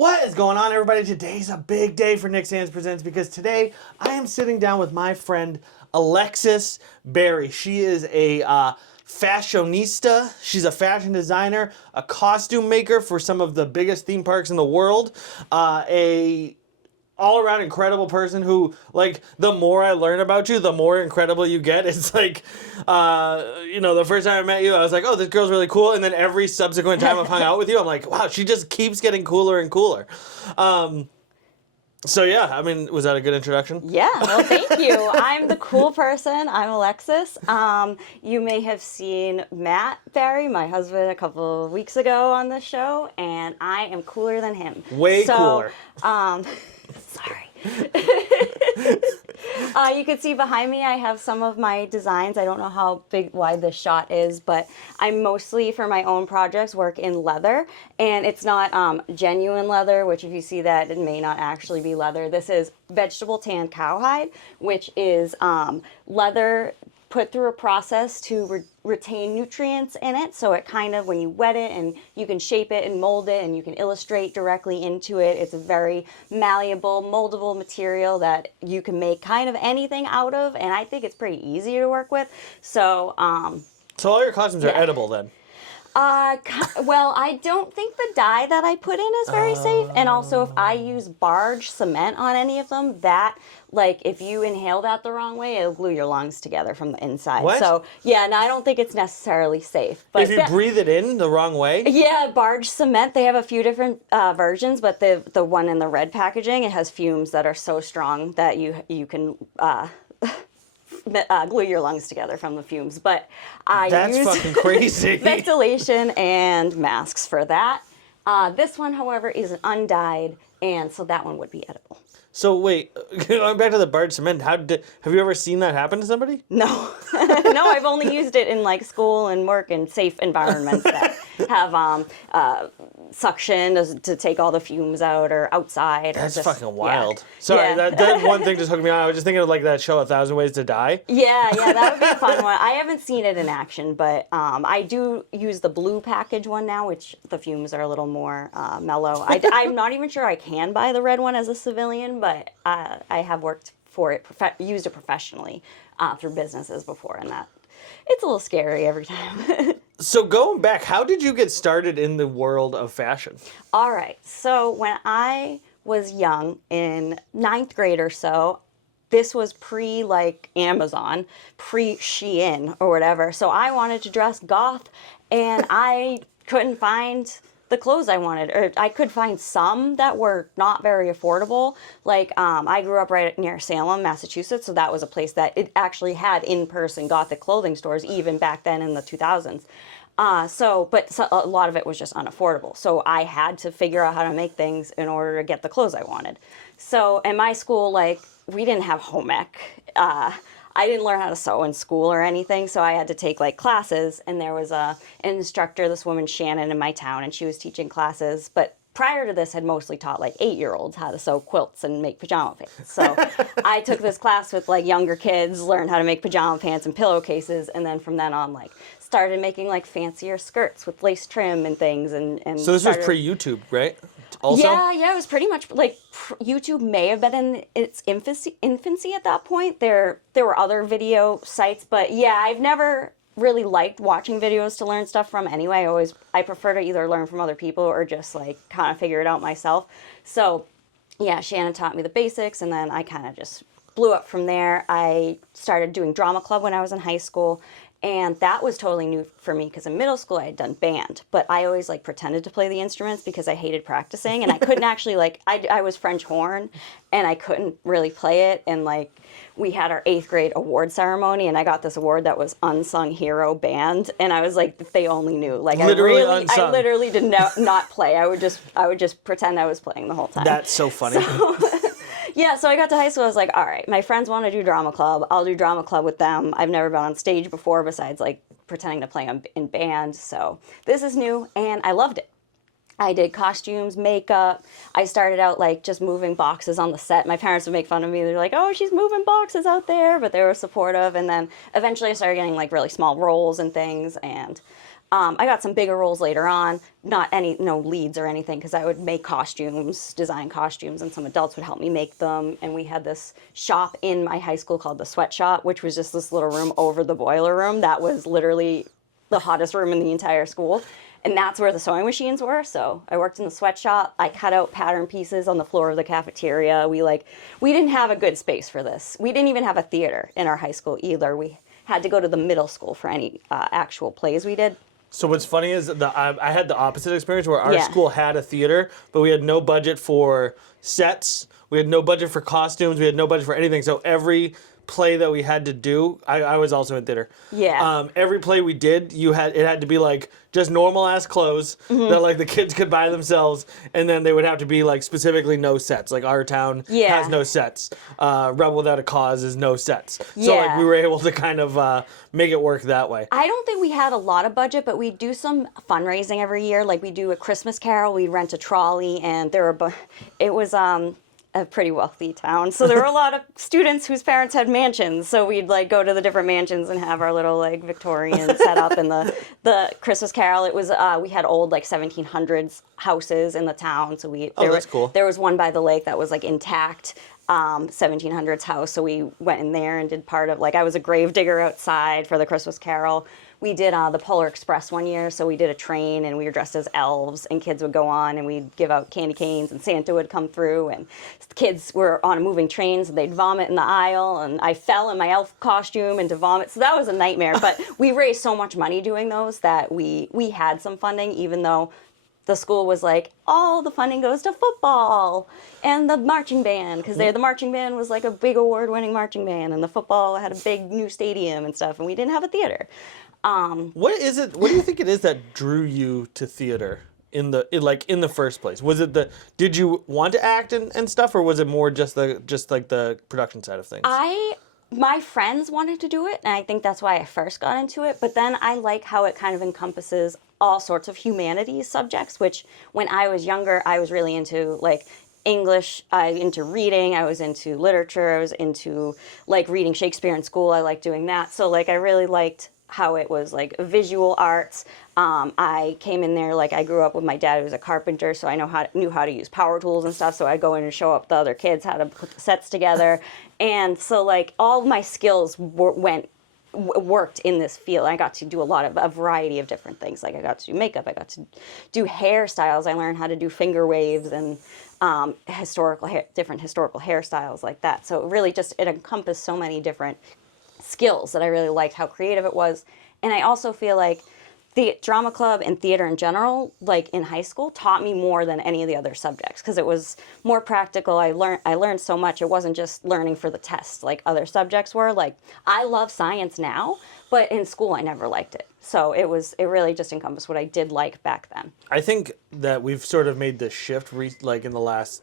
What is going on, everybody? Today's a big day for Nick Sands Presents because today I am sitting down with my friend Alexis Barry. She is a fashionista. She's a fashion designer, a costume maker for some of the biggest theme parks in the world, a all-around incredible person who, like, the more I learn about you, the more incredible you get. It's like, the first time I met you, I was like, oh, this girl's really cool. And then every subsequent time I've hung out with you, I'm like, wow, she just keeps getting cooler and cooler. So, yeah, I mean, was that a good introduction? Yeah, well, thank you. I'm the cool person. I'm Alexis. You may have seen Matt Barry, my husband, a couple of weeks ago on the show, and I am cooler than him. Way cooler. Sorry. You can see behind me I have some of my designs. I don't know how wide this shot is, but I mostly, for my own projects, work in leather. And it's not genuine leather, which if you see that, it may not actually be leather. This is vegetable tan cowhide, which is leather put through a process to retain nutrients in it. So it kind of, when you wet it and you can shape it and mold it and you can illustrate directly into it, it's a very malleable, moldable material that you can make kind of anything out of. And I think it's pretty easy to work with. So, So all your costumes are edible then? Well, I don't think the dye that I put in is very safe. And also, if I use barge cement on any of them, that, like, if you inhale that the wrong way, it'll glue your lungs together from the inside. What? So, yeah, no, I don't think it's necessarily safe. But if you breathe it in the wrong way? Yeah, barge cement, they have a few different versions, but the one in the red packaging, it has fumes that are so strong that you can glue your lungs together from the fumes. But I use fucking crazy. ventilation and masks for that. This one, however, is undyed, and so that one would be edible. So wait, going back to the barge cement, have you ever seen that happen to somebody? No. No, I've only used it in like school and work and safe environments that have suction to take all the fumes out, or outside. That's or just, fucking wild. Yeah. Sorry, Yeah. that one thing just hooked me on. I was just thinking of like that show, 1,000 Ways to Die. Yeah, that would be a fun one. I haven't seen it in action, but I do use the blue package one now, which the fumes are a little more mellow. I'm not even sure I can buy the red one as a civilian, but I have worked for it, used it professionally through businesses before, and that it's a little scary every time. So going back, how did you get started in the world of fashion? All right, so when I was young, in 9th grade or so, this was pre like Amazon, pre Shein or whatever. So I wanted to dress goth, and I couldn't find the clothes I wanted, or I could find some that were not very affordable. Like, I grew up right near Salem, Massachusetts, so that was a place that it actually had in-person gothic clothing stores, even back then in the 2000s. But a lot of it was just unaffordable. So I had to figure out how to make things in order to get the clothes I wanted. So in my school, like, we didn't have home ec. I didn't learn how to sew in school or anything, so I had to take like classes, and there was an instructor, this woman Shannon, in my town, and she was teaching classes, but prior to this had mostly taught like 8-year-olds how to sew quilts and make pajama pants. So I took this class with like younger kids, learned how to make pajama pants and pillowcases, and then from then on, like, started making like fancier skirts with lace trim and things. And so this was pre-YouTube, right? Also? Yeah, it was pretty much like YouTube may have been in its infancy at that point. There were other video sites, but yeah, I've never really liked watching videos to learn stuff from anyway. I prefer to either learn from other people or just like kind of figure it out myself. So yeah, Shannon taught me the basics, and then I kind of just blew up from there. I started doing drama club when I was in high school, and that was totally new for me because in middle school I had done band, but I always like pretended to play the instruments because I hated practicing, and I couldn't actually like, I was French horn and I couldn't really play it. And like, we had our 8th grade award ceremony, and I got this award that was unsung hero band, and I was like, if they only knew, like, I literally did not play. I would just pretend I was playing the whole time. That's so funny. Yeah, so I got to high school, I was like, all right, my friends want to do drama club. I'll do drama club with them. I've never been on stage before besides, like, pretending to play in band. So this is new, and I loved it. I did costumes, makeup. I started out, like, just moving boxes on the set. My parents would make fun of me. They're like, oh, she's moving boxes out there. But they were supportive. And then eventually I started getting, like, really small roles and things. And I got some bigger roles later on, no leads or anything, because I would make costumes, design costumes, and some adults would help me make them. And we had this shop in my high school called the Sweatshop, which was just this little room over the boiler room that was literally the hottest room in the entire school. And that's where the sewing machines were. So I worked in the sweatshop. I cut out pattern pieces on the floor of the cafeteria. We didn't have a good space for this. We didn't even have a theater in our high school either. We had to go to the middle school for any actual plays we did. So what's funny is I had the opposite experience where our Yeah. school had a theater, but we had no budget for sets. We had no budget for costumes. We had no budget for anything. So every play that we had to do, I was also in theater. Yeah. Every play we did, it had to be like just normal ass clothes that like the kids could buy themselves, and then they would have to be like specifically no sets. Like our town Yeah. has no sets. Rebel Without a Cause is no sets. So like Yeah. we were able to kind of make it work that way. I don't think we had a lot of budget, but we do some fundraising every year. Like we do a Christmas Carol, we rent a trolley, and it was a pretty wealthy town. So there were a lot of students whose parents had mansions. So we'd like go to the different mansions and have our little like Victorian setup in the Christmas Carol. It was we had old like 1700s houses in the town. So that's cool. There was one by the lake that was like intact. 1700s house, so we went in there and did part of, like, I was a grave digger outside for the Christmas Carol. We did the Polar Express one year, so we did a train and we were dressed as elves, and kids would go on and we'd give out candy canes and Santa would come through, and the kids were on a moving train, so they'd vomit in the aisle, and I fell in my elf costume into vomit, so that was a nightmare. But we raised so much money doing those that we had some funding, even though the school was like, all the funding goes to football and the marching band, because the marching band was like a big award-winning marching band, and the football had a big new stadium and stuff, and we didn't have a theater. What do you think it is that drew you to theater in the first place? Was it did you want to act and stuff, or was it more just the production side of things? My friends wanted to do it, and I think that's why I first got into it. But then I like how it kind of encompasses all sorts of humanities subjects, which when I was younger, I was really into like English, into reading, I was into literature, I was into like reading Shakespeare in school. I liked doing that. So like I really liked how it was like visual arts. I came in there, like I grew up with my dad who was a carpenter, so I knew how to use power tools and stuff, so I'd go in and show up the other kids how to put the sets together. And so like all of my skills worked in this field. I got to do a variety of different things. Like I got to do makeup, I got to do hairstyles, I learned how to do finger waves and different historical hairstyles like that. So it encompassed so many different skills that I really liked how creative it was. And I also feel like the drama club and theater in general, like in high school, taught me more than any of the other subjects because it was more practical. I learned so much. It wasn't just learning for the test like other subjects were. Like I love science now, but in school I never liked it. So it really just encompassed what I did like back then. I think that we've sort of made this shift like in the last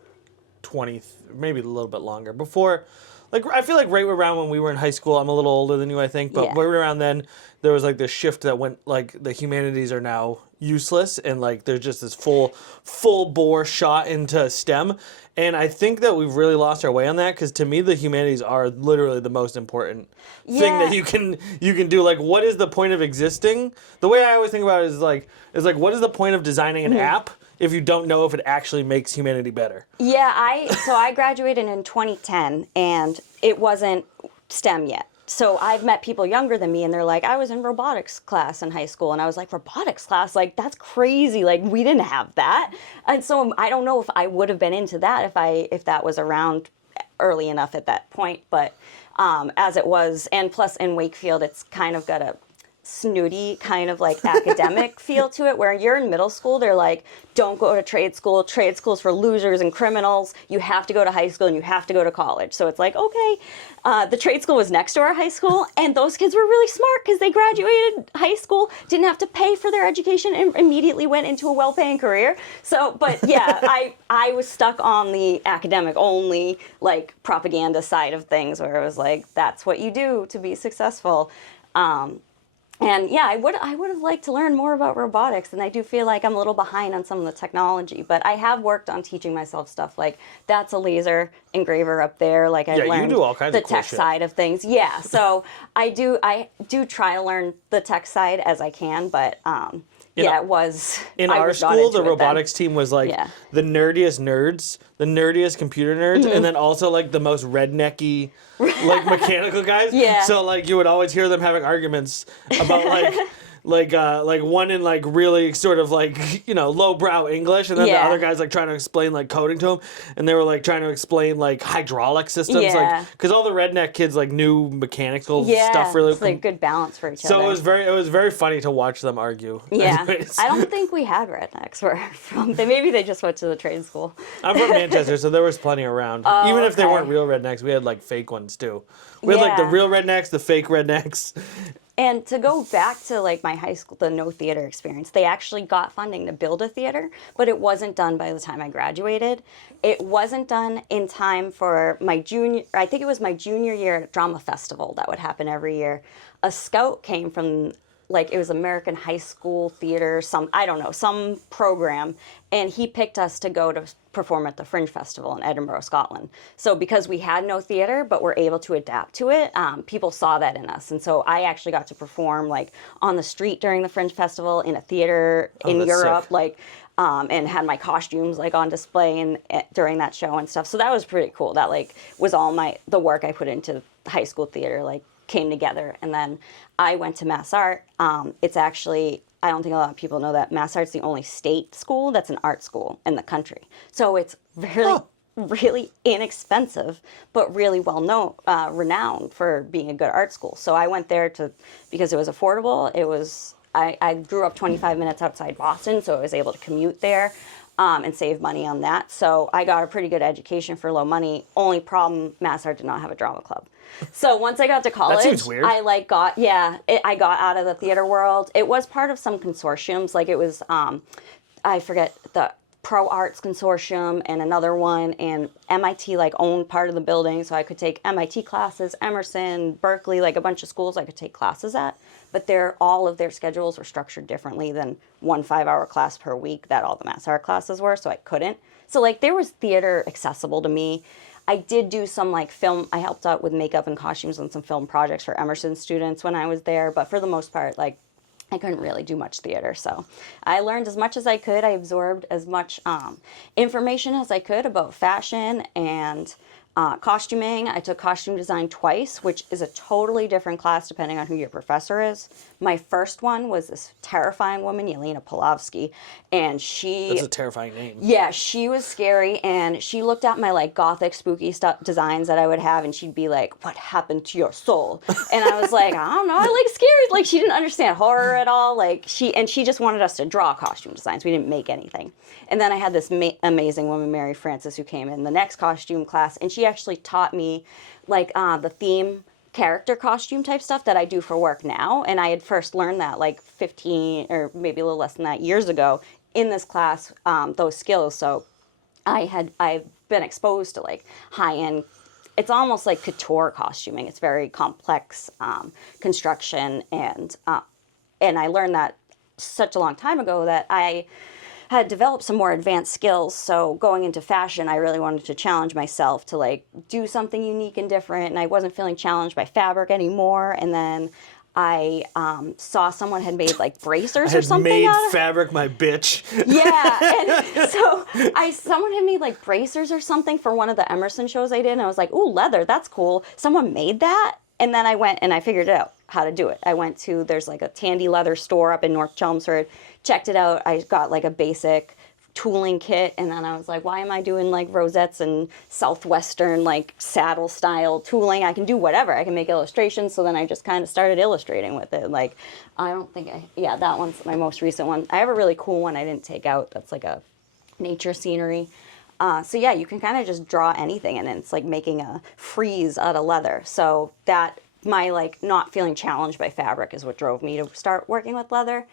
20, maybe a little bit longer. Before, like I feel like right around when we were in high school, I'm a little older than you, I think, but Yeah. right around then there was like this shift that went like the humanities are now useless and like there's just this full bore shot into STEM. And I think that we've really lost our way on that because to me the humanities are literally the most important thing that you can do. Like what is the point of existing? The way I always think about it is like what is the point of designing an app if you don't know if it actually makes humanity better? Yeah, I graduated in 2010 and it wasn't STEM yet. So I've met people younger than me and they're like, I was in robotics class in high school. And I was like, robotics class? Like, that's crazy. Like, we didn't have that. And so I don't know if I would have been into that if that was around early enough at that point. But as it was, and plus in Wakefield, it's kind of got a snooty kind of like academic feel to it where you're in middle school, they're like, don't go to trade school's for losers and criminals, you have to go to high school and you have to go to college. So it's like, okay, the trade school was next to our high school and those kids were really smart because they graduated high school, didn't have to pay for their education and immediately went into a well-paying career. So but yeah, I was stuck on the academic only like propaganda side of things where it was like, that's what you do to be successful. And yeah, I would have liked to learn more about robotics, and I do feel like I'm a little behind on some of the technology, but I have worked on teaching myself stuff like that's a laser engraver up there. Like I've Yeah, you learned do all kinds the of cool tech shit. side of things. Yeah, so I do try to learn the tech side as I can, but yeah, it was In I our was not school, into the it then. robotics team was like Yeah. the nerdiest nerds, the nerdiest computer nerds, and then also like the most rednecky, like mechanical guys. Yeah. So like you would always hear them having arguments about like one in like really sort of like lowbrow English, and then the Yeah. other guy's like trying to explain like coding to him, and they were like trying to explain like hydraulic systems, Yeah. like because all the redneck kids like knew mechanical Yeah, stuff really. it's like good balance for each So other. it was very funny to watch them argue. Yeah, Anyways. I don't think we had rednecks where I'm from. Maybe they just went to the trade school. I'm from Manchester, so there was plenty around. Even if they okay. weren't real rednecks, we had like fake ones too. We had like the Yeah. real rednecks, the fake rednecks. And to go back to like my high school, the no theater experience, they actually got funding to build a theater, but it wasn't done by the time I graduated. It wasn't done in time for I think it was my junior year at a drama festival that would happen every year. A scout came from like it was American High School Theater, some program, and he picked us to go to perform at the Fringe Festival in Edinburgh, Scotland. So because we had no theater, but were able to adapt to it, people saw that in us, and so I actually got to perform like on the street during the Fringe Festival in a theater in that's Europe, sick. like. And had my costumes like on display and during that show and stuff. So that was pretty cool. That like was all the work I put into high school theater like came together. And then I went to Mass Art. It's actually, I don't think a lot of people know that Mass Art's the only state school that's an art school in the country. So it's really inexpensive, but really well known, renowned for being a good art school. So I went there because it was affordable. I grew up 25 minutes outside Boston, so I was able to commute there and save money on that. So I got a pretty good education for low money. Only problem, Mass Art did not have a drama club. So once I got to college, seems weird. I got out of the theater world. It was part of some consortiums, like it was, I forget the Pro Arts Consortium and another one, and MIT like owned part of the building, so I could take MIT classes, Emerson, Berkeley, like a bunch of schools I could take classes at. But all of their schedules were structured differently than 1 5-hour class per week that all the Mass Art classes were, so I couldn't. So like there was theater accessible to me. I did do some like film. I helped out with makeup and costumes on some film projects for Emerson students when I was there, but for the most part, like I couldn't really do much theater. So I learned as much as I could. I absorbed as much information as I could about fashion and costuming. I took costume design twice, which is a totally different class depending on who your professor is. My first one was this terrifying woman, Yelena Polovsky, and That's a terrifying name. yeah, she was scary, and she looked at my like gothic spooky stuff designs that I would have, and she'd be like, "What happened to your soul?" And I was like, "I don't know, I like scary." Like she didn't understand horror at all. Like she just wanted us to draw costume designs. We didn't make anything. And then I had this amazing woman, Mary Frances, who came in the next costume class, and she actually taught me like the theme character costume type stuff that I do for work now. And I had first learned that like 15 or maybe a little less than that years ago in this class, those skills. So I've been exposed to like high-end, it's almost like couture costuming. It's very complex construction, and I learned that such a long time ago that I had developed some more advanced skills. So going into fashion, I really wanted to challenge myself to like do something unique and different, and I wasn't feeling challenged by fabric anymore. And then I saw someone had made like bracers or something made out of fabric my bitch. yeah, and so someone had made like bracers or something for one of the Emerson shows I did, and I was like, "Ooh, leather, that's cool." Someone made that, and then I went and I figured it out how to do it. I went to there's like a Tandy leather store up in North Chelmsford, checked it out. I got like a basic tooling kit, and then I was like, why am I doing like rosettes and southwestern like saddle style tooling? I can do whatever. I can make illustrations. So then I just kind of started illustrating with it. Like that one's my most recent one. I have a really cool one I didn't take out that's like a nature scenery. So yeah, you can kind of just draw anything, and it's like making a frieze out of leather. So that my like not feeling challenged by fabric is what drove me to start working with leather.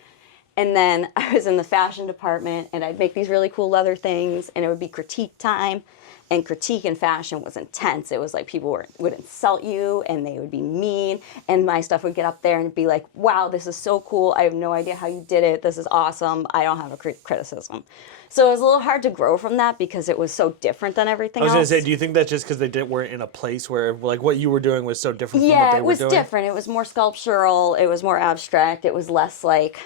And then I was in the fashion department, and I'd make these really cool leather things, and it would be critique time. And critique in fashion was intense. It was like would insult you, and they would be mean, and my stuff would get up there and be like, wow, this is so cool. I have no idea how you did it. This is awesome. I don't have a criticism. So it was a little hard to grow from that because it was so different than everything else. I was going to say, do you think that's just because weren't in a place where, like, what you were doing was so different from what they were doing? Yeah, it was different. It was more sculptural. It was more abstract. It was less like...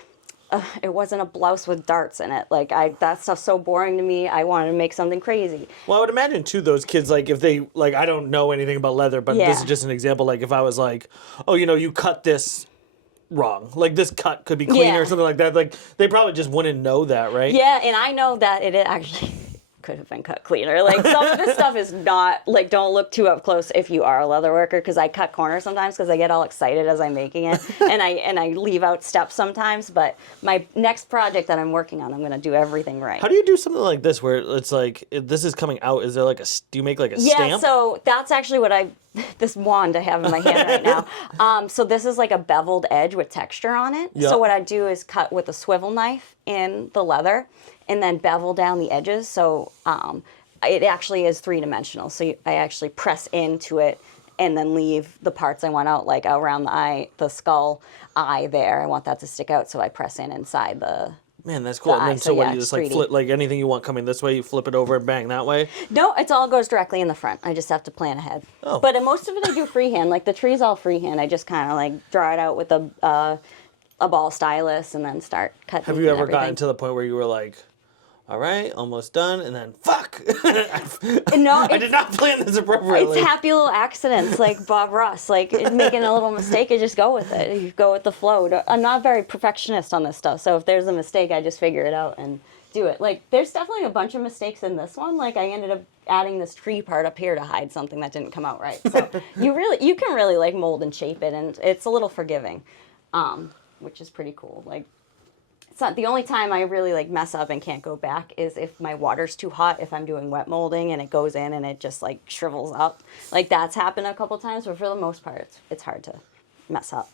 it wasn't a blouse with darts in it. Like, that stuff's so boring to me. I wanted to make something crazy. Well, I would imagine, too, those kids, like, if they, like, I don't know anything about leather, but this is just an example. Like, if I was like, oh, you cut this wrong. Like, this cut could be cleaner or something like that. Like, they probably just wouldn't know that, right? Yeah, and I know that it actually could have been cut cleaner. Like, some of this stuff is not, like, don't look too up close if you are a leather worker, because I cut corners sometimes because I get all excited as I'm making it, and I leave out steps sometimes, but my next project that I'm working on, I'm going to do everything right. How do you do something like this where it's like, if this is coming out, is there like do you make like a stamp? Yeah, so that's actually what this wand I have in my hand right now. So this is like a beveled edge with texture on it. Yep. So what I do is cut with a swivel knife in the leather and then bevel down the edges. So it actually is three-dimensional. So I actually press into it and then leave the parts I want out, like around the eye, the skull eye there. I want that to stick out, so I press in inside the... Man, that's cool. And then, so what, yeah, you just it's like 3D. flip, like anything you want coming this way, you flip it over and bang that way? No, it all goes directly in the front. I just have to plan ahead. Oh. But most of it I do freehand. Like the tree's all freehand. I just kind of like draw it out with a ball stylus and then start cutting. Have you ever everything. gotten to the point where you were like, all right, almost done, and then fuck. No, I did not plan this appropriately. It's happy little accidents, like Bob Ross. Like making a little mistake, I just go with it. You go with the flow. I'm not very perfectionist on this stuff, so if there's a mistake, I just figure it out and do it. Like there's definitely a bunch of mistakes in this one. Like I ended up adding this tree part up here to hide something that didn't come out right. So you can really like mold and shape it, and it's a little forgiving, which is pretty cool. Like. It's not, the only time I really like mess up and can't go back is if my water's too hot, if I'm doing wet molding and it goes in and it just like shrivels up. Like that's happened a couple times, but for the most part, it's hard to mess up.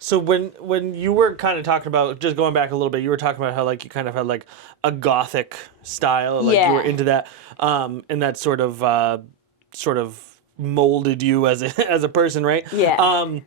So when you were kind of talking about, just going back a little bit, you were talking about how like you kind of had like a gothic style, like you were into that, and that sort of molded you as a person, right? Yeah.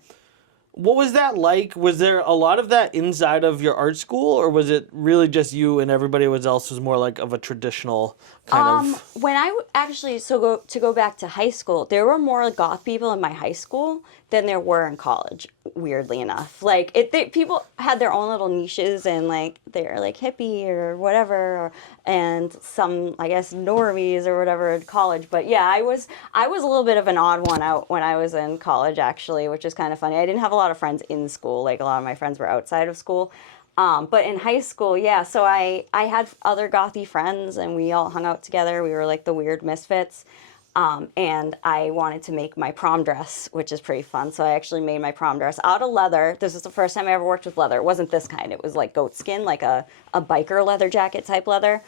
What was that like? Was there a lot of that inside of your art school, or was it really just you and everybody else was more like of a traditional kind of? When I actually, to go back to high school, there were more goth people in my high school than there were in college, weirdly enough. Like, people had their own little niches, and like, they're like hippie or whatever, and some, I guess, normies or whatever in college. But yeah, I was a little bit of an odd one out when I was in college, actually, which is kind of funny. I didn't have a lot of friends in school. Like, a lot of my friends were outside of school. But in high school, yeah, so I had other gothy friends, and we all hung out together. We were like the weird misfits. And I wanted to make my prom dress, which is pretty fun. So I actually made my prom dress out of leather. This is the first time I ever worked with leather. It wasn't this kind. It was like goat skin, like a biker leather jacket type leather.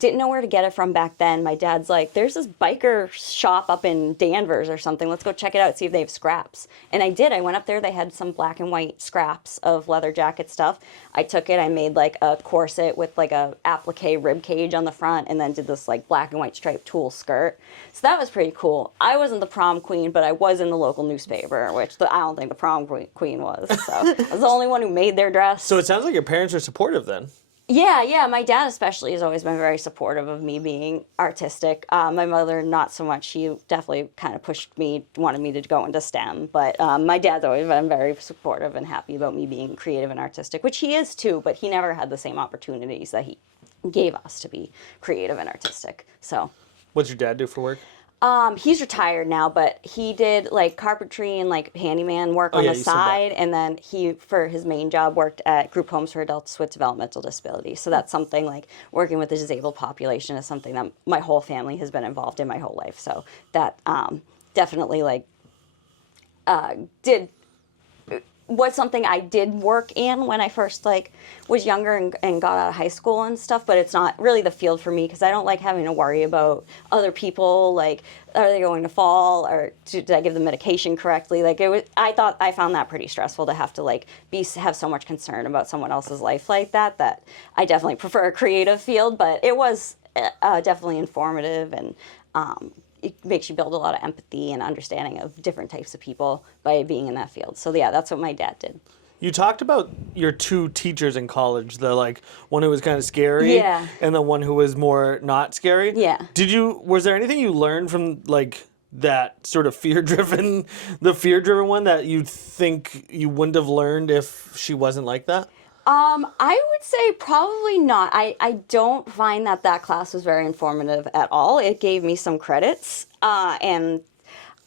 Didn't know where to get it from back then. My dad's like, there's this biker shop up in Danvers or something. Let's go check it out, see if they have scraps. And I did. I went up there. They had some black and white scraps of leather jacket stuff. I took it. I made like a corset with like a applique rib cage on the front, and then did this like black and white striped tulle skirt. So that was pretty cool. I wasn't the prom queen, but I was in the local newspaper, which I don't think the prom queen was. So I was the only one who made their dress. So it sounds like your parents are supportive then. Yeah. My dad especially has always been very supportive of me being artistic. My mother, not so much. She definitely kind of pushed me, wanted me to go into STEM. But my dad's always been very supportive and happy about me being creative and artistic, which he is too, but he never had the same opportunities that he gave us to be creative and artistic. So. What's your dad do for work? He's retired now, but he did like carpentry and like handyman work on the side, and then he, for his main job, worked at group homes for adults with developmental disabilities. So that's something like working with the disabled population is something that my whole family has been involved in my whole life. So that definitely like did was something I did work in when I first like was younger and got out of high school and stuff, but it's not really the field for me because I don't like having to worry about other people, like are they going to fall or did I give the medication correctly? Like I found that pretty stressful to have to like have so much concern about someone else's life like that I definitely prefer a creative field, but it was definitely informative and it makes you build a lot of empathy and understanding of different types of people by being in that field. So yeah, that's what my dad did. You talked about your two teachers in college, the like one who was kind of scary Yeah. and the one who was more not scary. Yeah. Was there anything you learned from like that sort of the fear-driven one that you think you wouldn't have learned if she wasn't like that? I would say probably not. I don't find that class was very informative at all. It gave me some credits, and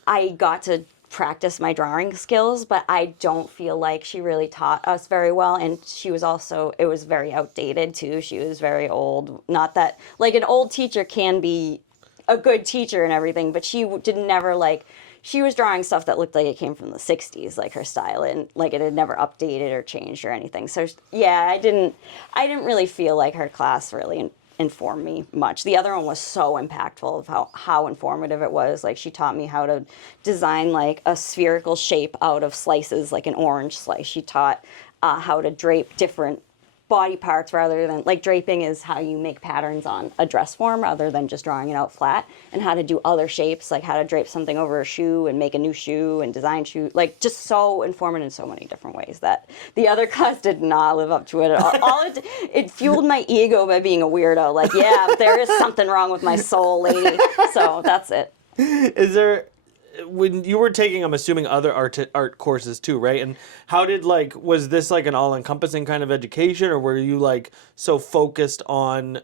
I got to practice my drawing skills, but I don't feel like she really taught us very well. And it was very outdated too. She was very old. Not that, like an old teacher can be a good teacher and everything, but she she was drawing stuff that looked like it came from the 60s, like her style, and like it had never updated or changed or anything. So yeah, I didn't really feel like her class really informed me much. The other one was so impactful of how informative it was. Like she taught me how to design like a spherical shape out of slices, like an orange slice. She taught how to drape different body parts rather than, like draping is how you make patterns on a dress form rather than just drawing it out flat, and how to do other shapes, like how to drape something over a shoe and make a new shoe and design shoe, like just so informative in so many different ways that the other class did not live up to it at all. It fueled my ego by being a weirdo, like, yeah, there is something wrong with my soul, lady. So that's it. Is there, when you were taking, I'm assuming, other art courses too, right? And how did, like, was this like an all-encompassing kind of education, or were you like so focused on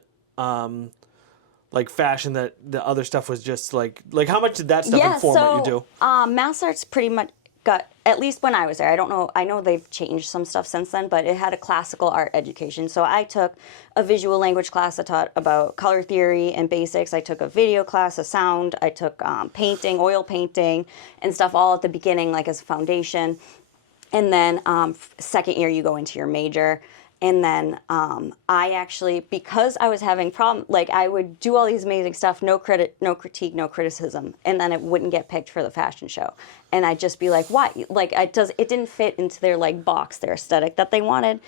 like fashion that the other stuff was just like how much did that stuff inform what you do? Mass arts pretty much got, at least when I was there, I don't know, I know they've changed some stuff since then, but it had a classical art education. So I took a visual language class that taught about color theory and basics. I took a video class, a sound. I took painting, oil painting and stuff all at the beginning, like as a foundation. And then second year you go into your major. And then I actually, because I was having problems, like I would do all these amazing stuff, no critique, no criticism, and then it wouldn't get picked for the fashion show. And I'd just be like, why? Like it didn't fit into their like box, their aesthetic that they wanted.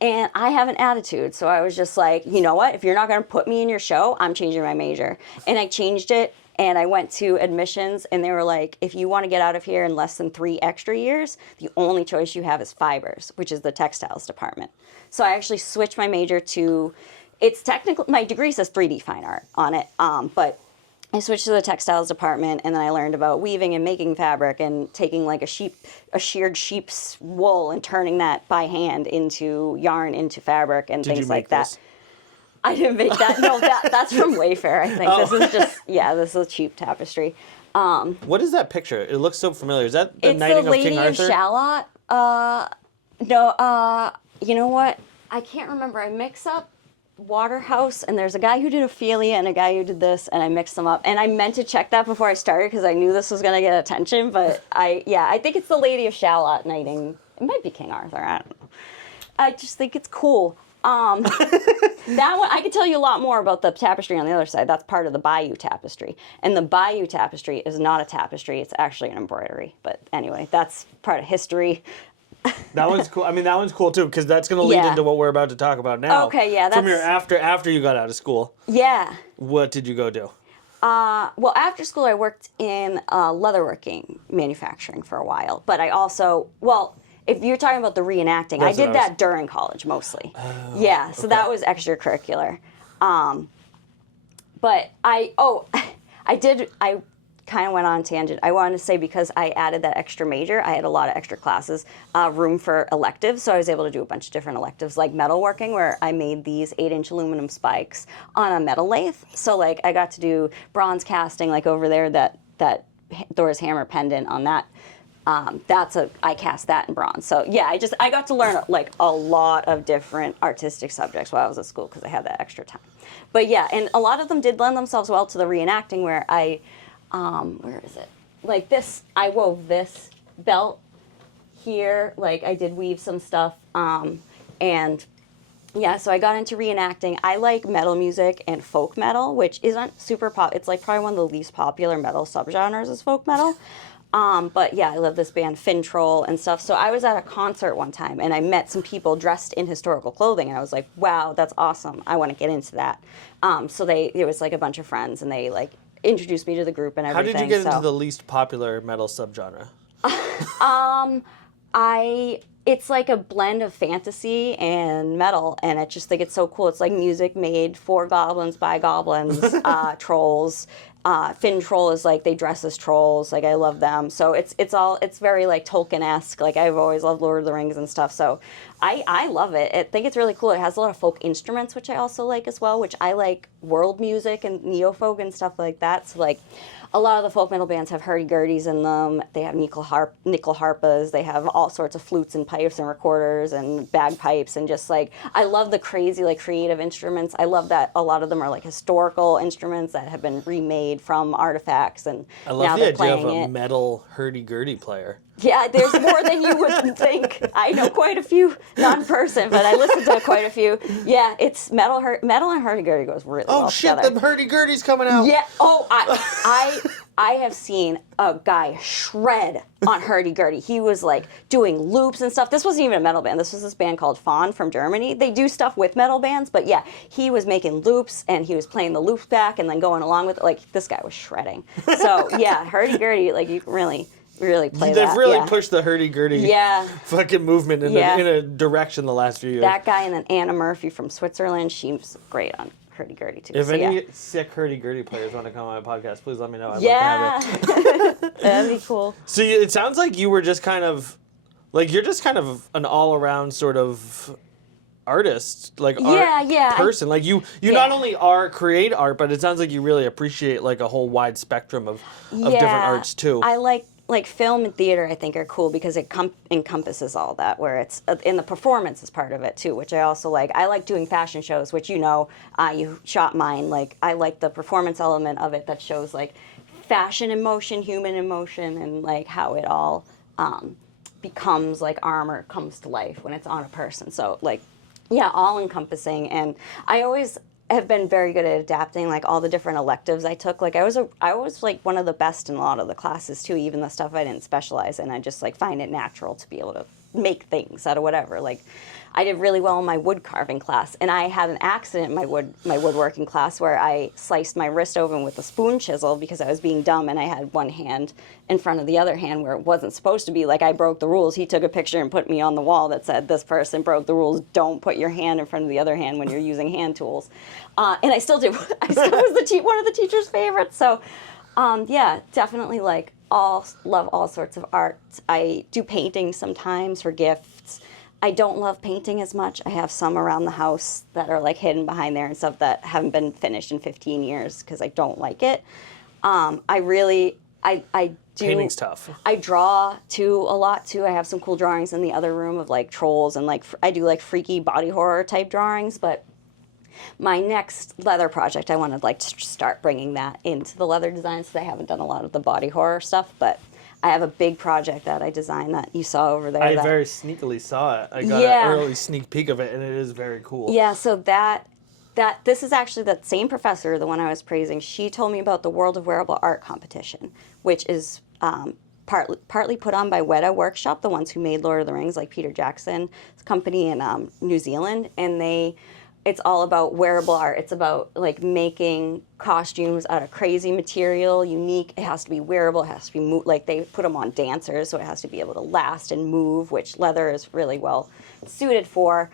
And I have an attitude, so I was just like, you know what? If you're not going to put me in your show, I'm changing my major. And I changed it. And I went to admissions, and they were like, if you want to get out of here in less than 3 extra years, the only choice you have is fibers, which is the textiles department. So I actually switched my major to, it's technically, my degree says 3D fine art on it, but I switched to the textiles department, and then I learned about weaving and making fabric and taking like a sheared sheep's wool and turning that by hand into yarn, into fabric and things like that. I didn't make that. No, that's from Wayfair, I think. Oh. This is just, this is a cheap tapestry. What is that picture? It looks so familiar. Is that the knighting of King Arthur? It's the Lady of Shalott. No, you know what? I can't remember. I mix up Waterhouse, and there's a guy who did Ophelia and a guy who did this, and I mixed them up. And I meant to check that before I started because I knew this was going to get attention, but I think it's the Lady of Shalott knighting. It might be King Arthur. I don't know. I just think it's cool. That one, I could tell you a lot more about the tapestry on the other side. That's part of the Bayou tapestry. And the Bayou tapestry is not a tapestry. It's actually an embroidery. But anyway, that's part of history. That one's cool. I mean, that one's cool too, because that's going to lead into what we're about to talk about now. Okay, yeah. From your after you got out of school. Yeah. What did you go do? Well, after school, I worked in leatherworking manufacturing for a while. But I also, if you're talking about the reenacting, I did that during college mostly. Oh, yeah, so that was extracurricular. But I kind of went on a tangent. I wanted to say because I added that extra major, I had a lot of extra classes, room for electives, so I was able to do a bunch of different electives, like metalworking, where I made these 8-inch aluminum spikes on a metal lathe. So like I got to do bronze casting, like over there, that Thor's hammer pendant on that. I cast that in bronze. So yeah, I got to learn like a lot of different artistic subjects while I was at school because I had that extra time. But yeah, and a lot of them did lend themselves well to the reenacting, where where is it? Like this, I wove this belt here. Like I did weave some stuff, and yeah, so I got into reenacting. I like metal music and folk metal, which isn't super pop. It's like probably one of the least popular metal subgenres is folk metal. But yeah, I love this band Fin Troll and stuff. So I was at a concert one time and I met some people dressed in historical clothing, and I was like, wow, that's awesome. I want to get into that. So it was like a bunch of friends, and they like introduced me to the group and everything. How did you get into the least popular metal subgenre? It's like a blend of fantasy and metal, and I just think it's so cool. It's like music made for goblins by goblins, trolls. Fin Troll is like they dress as trolls. Like I love them. So it's very like Tolkien-esque. Like I've always loved Lord of the Rings and stuff. So I love it. I think it's really cool. It has a lot of folk instruments, which I also like as well. Which I like world music and neo-folk and stuff like that. So like a lot of the folk metal bands have hurdy-gurdies in them. They have nickel harpas. They have all sorts of flutes and pipes and recorders and bagpipes, and just like I love the crazy like creative instruments. I love that a lot of them are like historical instruments that have been remade from artifacts, and I love now the they're idea of playing a it. metal hurdy-gurdy player. Yeah, there's more than you would think. I know quite a few, not in person, but I listen to quite a few. Yeah, it's metal and hurdy-gurdy goes really well Oh shit, together. the hurdy-gurdy's coming out. Yeah. Oh, I have seen a guy shred on hurdy-gurdy. He was like doing loops and stuff. This wasn't even a metal band. This was this band called Fawn from Germany. They do stuff with metal bands, but yeah, he was making loops and he was playing the loops back and then going along with it. Like this guy was shredding. So yeah, hurdy-gurdy, like you can really play that. They've really yeah. pushed the hurdy-gurdy fucking movement in a direction the last few years. That guy, and then Anna Murphy from Switzerland, she's great on hurdy-gurdy too. If so, any yeah. sick hurdy-gurdy players want to come on my podcast, please let me know. I'd Yeah, love to have it. that'd be cool. So it sounds like you were just kind of, like you're just kind of an all-around sort of artist, like art person. Like you not only create art, but it sounds like you really appreciate like a whole wide spectrum of different arts too. I like film and theater, I think, are cool because it encompasses all that, where it's in the performance is part of it too, which I also like. I like doing fashion shows, which you shot mine. Like I like the performance element of it that shows like fashion in motion, human in motion, and like how it all becomes like armor comes to life when it's on a person. So like, yeah, all encompassing. And I always have been very good at adapting like all the different electives I took. Like I was like one of the best in a lot of the classes too, even the stuff I didn't specialize in. I just like find it natural to be able to make things out of whatever. Like I did really well in my wood carving class, and I had an accident in my woodworking class where I sliced my wrist open with a spoon chisel because I was being dumb and I had one hand in front of the other hand where it wasn't supposed to be. Like I broke the rules. He took a picture and put me on the wall that said, "This person broke the rules. Don't put your hand in front of the other hand when you're using hand tools." And I still did. I still was one of the teacher's favorites. So, yeah, definitely like love all sorts of art. I do painting sometimes for gifts. I don't love painting as much. I have some around the house that are like hidden behind there and stuff that haven't been finished in 15 years because I don't like it. I do. Painting's tough. I draw too a lot too. I have some cool drawings in the other room of like trolls and like I do like freaky body horror type drawings. But my next leather project, I want to like start bringing that into the leather designs because I haven't done a lot of the body horror stuff, but I have a big project that I designed that you saw over there. I very sneakily saw it. I got an early sneak peek of it, and it is very cool. Yeah, so this is actually that same professor, the one I was praising. She told me about the World of Wearable Art competition, which is partly put on by Weta Workshop, the ones who made Lord of the Rings, like Peter Jackson's company in New Zealand, and it's all about wearable art. It's about like making costumes out of crazy material, unique. It has to be wearable. It has to be like they put them on dancers, so it has to be able to last and move, which leather is really well suited for.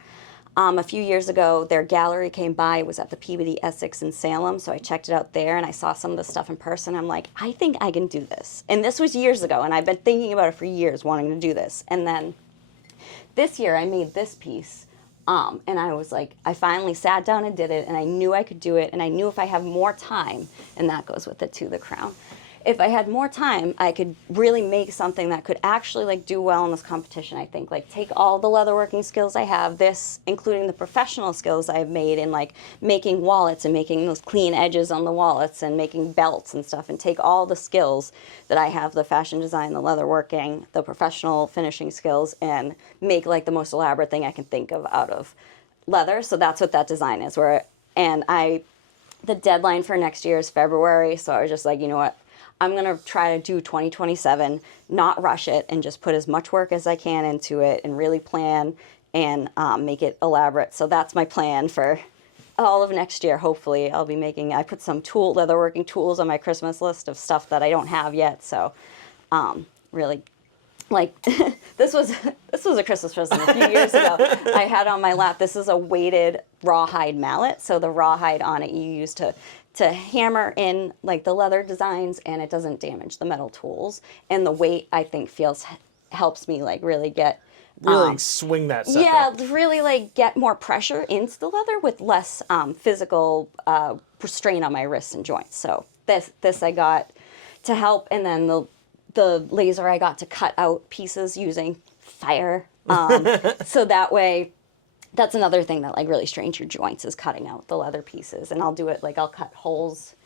A few years ago, their gallery came by. It was at the Peabody Essex in Salem, so I checked it out there, and I saw some of the stuff in person. I'm like, I think I can do this. And this was years ago, and I've been thinking about it for years, wanting to do this. And then this year, I made this piece. And I was like, I finally sat down and did it, and I knew I could do it, and I knew if I have more time, and that goes with it too, the crown. if I had more time, I could really make something that could actually like do well in this competition. I think like take all the leatherworking skills I have, this including the professional skills I've made in like making wallets and making those clean edges on the wallets and making belts and stuff, and take all the skills that I have, the fashion design, the leatherworking, the professional finishing skills, and make like the most elaborate thing I can think of out of leather. So that's what that design is. The deadline for next year is February, so I was just like, you know what, I'm going to try to do 2027, not rush it, and just put as much work as I can into it and really plan and make it elaborate. So that's my plan for all of next year. Hopefully I'll be I put some leatherworking tools on my Christmas list of stuff that I don't have yet, so really, like, this was a Christmas present a few years ago. I had on my lap, this is a weighted rawhide mallet. So the rawhide on it you use to hammer in like the leather designs, and it doesn't damage the metal tools. And the weight, I think, helps me like really get swing that sucker. Yeah, really like get more pressure into the leather with less physical strain on my wrists and joints. So this I got to help, and then the laser I got to cut out pieces using fire. So that way, that's another thing that like really strains your joints, is cutting out the leather pieces. And I'll do it like I'll cut holes.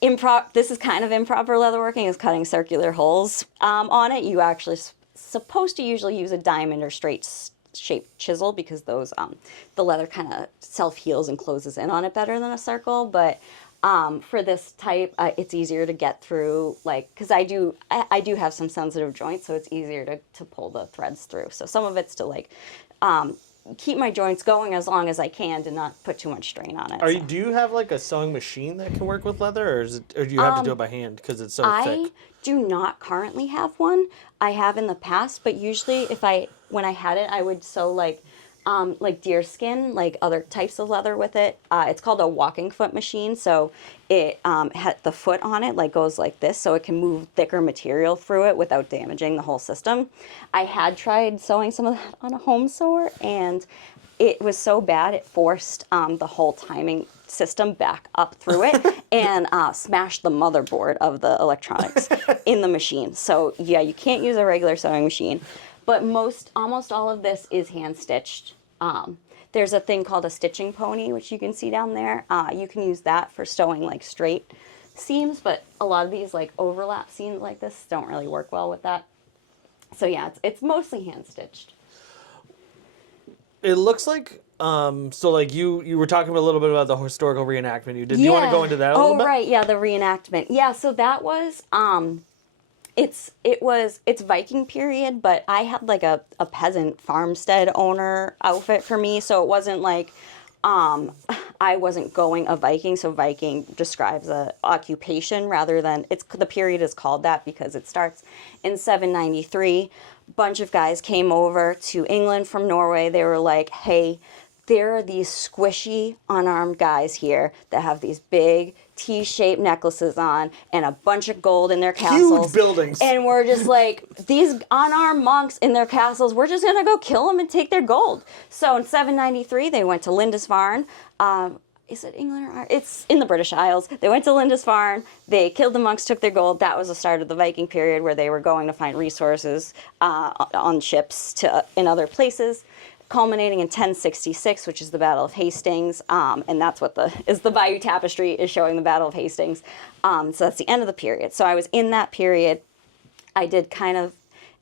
This is kind of improper leatherworking, is cutting circular holes on it. You actually supposed to usually use a diamond or straight shaped chisel, because those the leather kind of self heals and closes in on it better than a circle. But for this type, it's easier to get through, like, because I do have some sensitive joints, so it's easier to pull the threads through. So some of it's to like keep my joints going as long as I can to not put too much strain on it. Do you have like a sewing machine that can work with leather, or do you have to do it by hand because it's so thick? I do not currently have one. I have in the past, but usually when I had it, I would sew like deer skin, like other types of leather with it. It's called a walking foot machine. So it had the foot on it, like goes like this, so it can move thicker material through it without damaging the whole system. I had tried sewing some of that on a home sewer, and it was so bad it forced the whole timing system back up through it and smashed the motherboard of the electronics in the machine. So yeah, you can't use a regular sewing machine. But almost all of this is hand stitched. There's a thing called a stitching pony, which you can see down there. You can use that for sewing like straight seams, but a lot of these like overlap seams like this don't really work well with that. So yeah, it's mostly hand stitched. It looks like so like you were talking a little bit about the historical reenactment you did. Do you want to go into that a little bit? Oh right, yeah, the reenactment. Yeah, so that was it's Viking period, but I had like a peasant farmstead owner outfit for me, so it wasn't like I wasn't going a Viking. So Viking describes a occupation rather than the period is called that because it starts in 793. Bunch of guys came over to England from Norway. They were like, hey, there are these squishy unarmed guys here that have these big T-shaped necklaces on and a bunch of gold in their castles. Huge buildings. And we're just like, these unarmed monks in their castles, we're just going to go kill them and take their gold. So in 793, they went to Lindisfarne. Is it England or Ireland? It's in the British Isles. They went to Lindisfarne. They killed the monks, took their gold. That was the start of the Viking period, where they were going to find resources on ships in other places, culminating in 1066, which is the Battle of Hastings, and that's what the Bayeux Tapestry is showing, the Battle of Hastings. So that's the end of the period. So I was in that period. I did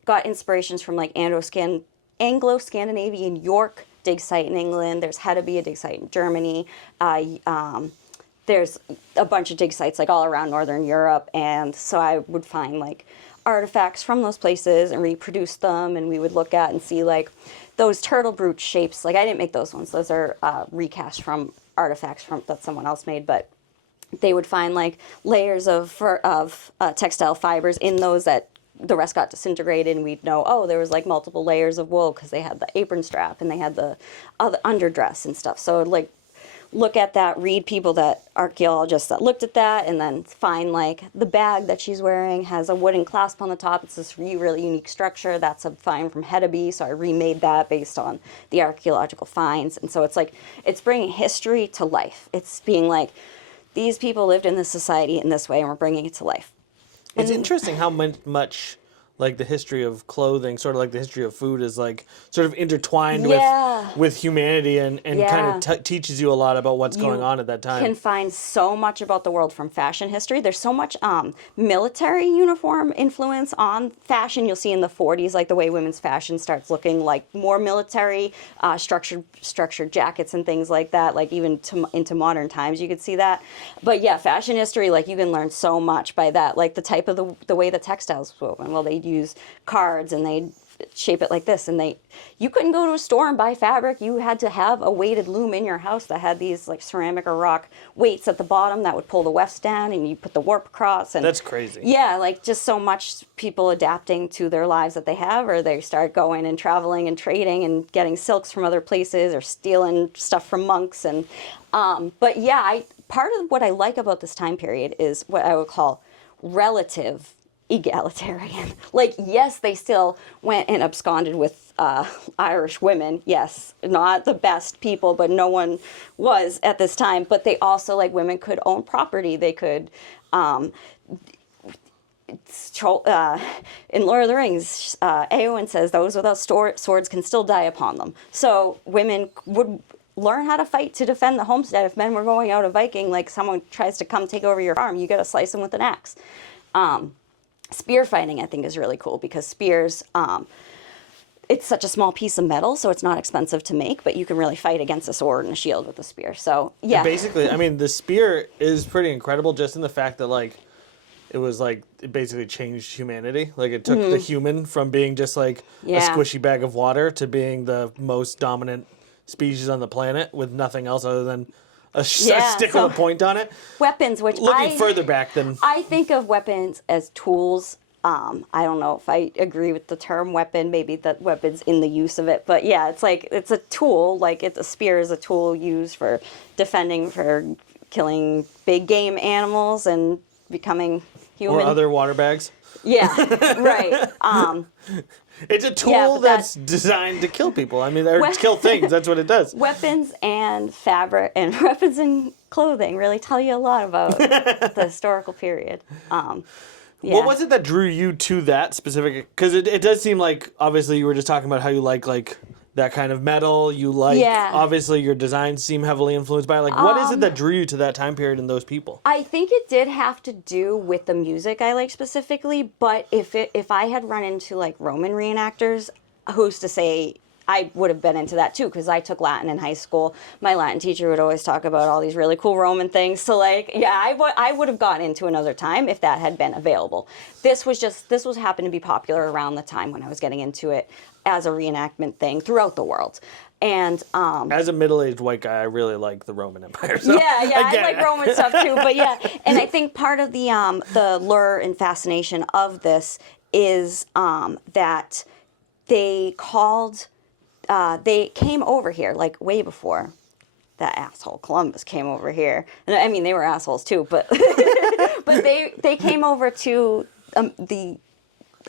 got inspirations from like Anglo-Scandinavian York dig site in England. There's Hedeby, a dig site in Germany. There's a bunch of dig sites like all around Northern Europe, and so I would find like artifacts from those places and reproduce them, and we would look at and see like those turtle brooch shapes. Like I didn't make those ones; those are recast from artifacts that someone else made. But they would find like layers of textile fibers in those that the rest got disintegrated, and we'd know, oh, there was like multiple layers of wool because they had the apron strap and they had the underdress and stuff. So like look at that, read archaeologists that looked at that, and then find like the bag that she's wearing has a wooden clasp on the top. It's this really unique structure. That's a find from Hedeby, so I remade that based on the archaeological finds. And so it's like, it's bringing history to life. It's being like, these people lived in this society in this way, and we're bringing it to life. It's interesting how much like the history of clothing, sort of like the history of food, is like sort of intertwined Yeah. with humanity and Yeah. kind of teaches you a lot about what's going on at that time. Can find so much about the world from fashion history. There's so much military uniform influence on fashion. You'll see in the 40s, like the way women's fashion starts looking like more military, structured jackets and things like that. Like even into modern times, you could see that. But yeah, fashion history, like you can learn so much by that. Like the type of the way the textiles was woven. Well, they'd use cards and they'd shape it like this, and you couldn't go to a store and buy fabric. You had to have a weighted loom in your house that had these like ceramic or rock weights at the bottom that would pull the wefts down, and you put the warp across. And that's crazy. Yeah, like just so much people adapting to their lives that they have, or they start going and traveling and trading and getting silks from other places or stealing stuff from monks. And but yeah, part of what I like about this time period is what I would call relative egalitarian. Like, yes, they still went and absconded with Irish women. Yes, not the best people, but no one was at this time. But they also, like, women could own property. They could, in Lord of the Rings, Eowyn says, those without swords can still die upon them. So women would learn how to fight to defend the homestead. If men were going out a Viking, like someone tries to come take over your farm, you got to slice them with an axe. Spear fighting, I think, is really cool because spears, it's such a small piece of metal, so it's not expensive to make, but you can really fight against a sword and a shield with a spear. So, yeah. And basically, I mean, the spear is pretty incredible just in the fact that, like, it basically changed humanity. Like, it took the human from being just, like, a squishy bag of water to being the most dominant species on the planet with nothing else other than a stick with a point on it. Weapons, which looking further back than I think of weapons as tools. I don't know if I agree with the term weapon. Maybe that weapons in the use of it, but yeah, it's like it's a tool. Like a spear is a tool used for defending, for killing big game animals and becoming human. Or other water bags. Yeah, right. It's a tool that's designed to kill people. I mean, or kill things. That's what it does. Weapons and fabric and weapons and clothing really tell you a lot about the historical period. What was it that drew you to that specific? Because it does seem like, obviously, you were just talking about how you like that kind of metal. You like, obviously, your designs seem heavily influenced by it. Like, what is it that drew you to that time period and those people? I think it did have to do with the music I like specifically, but if I had run into, like, Roman reenactors, who's to say I would have been into that, too, because I took Latin in high school. My Latin teacher would always talk about all these really cool Roman things. So, like, yeah, I would have gotten into another time if that had been available. This was happened to be popular around the time when I was getting into it as a reenactment thing throughout the world. And as a middle-aged white guy, I really like the Roman Empire. So I like Roman stuff too. But yeah, and I think part of the lure and fascination of this is that they came over here like way before that asshole Columbus came over here. And I mean, they were assholes too, but but they came over to the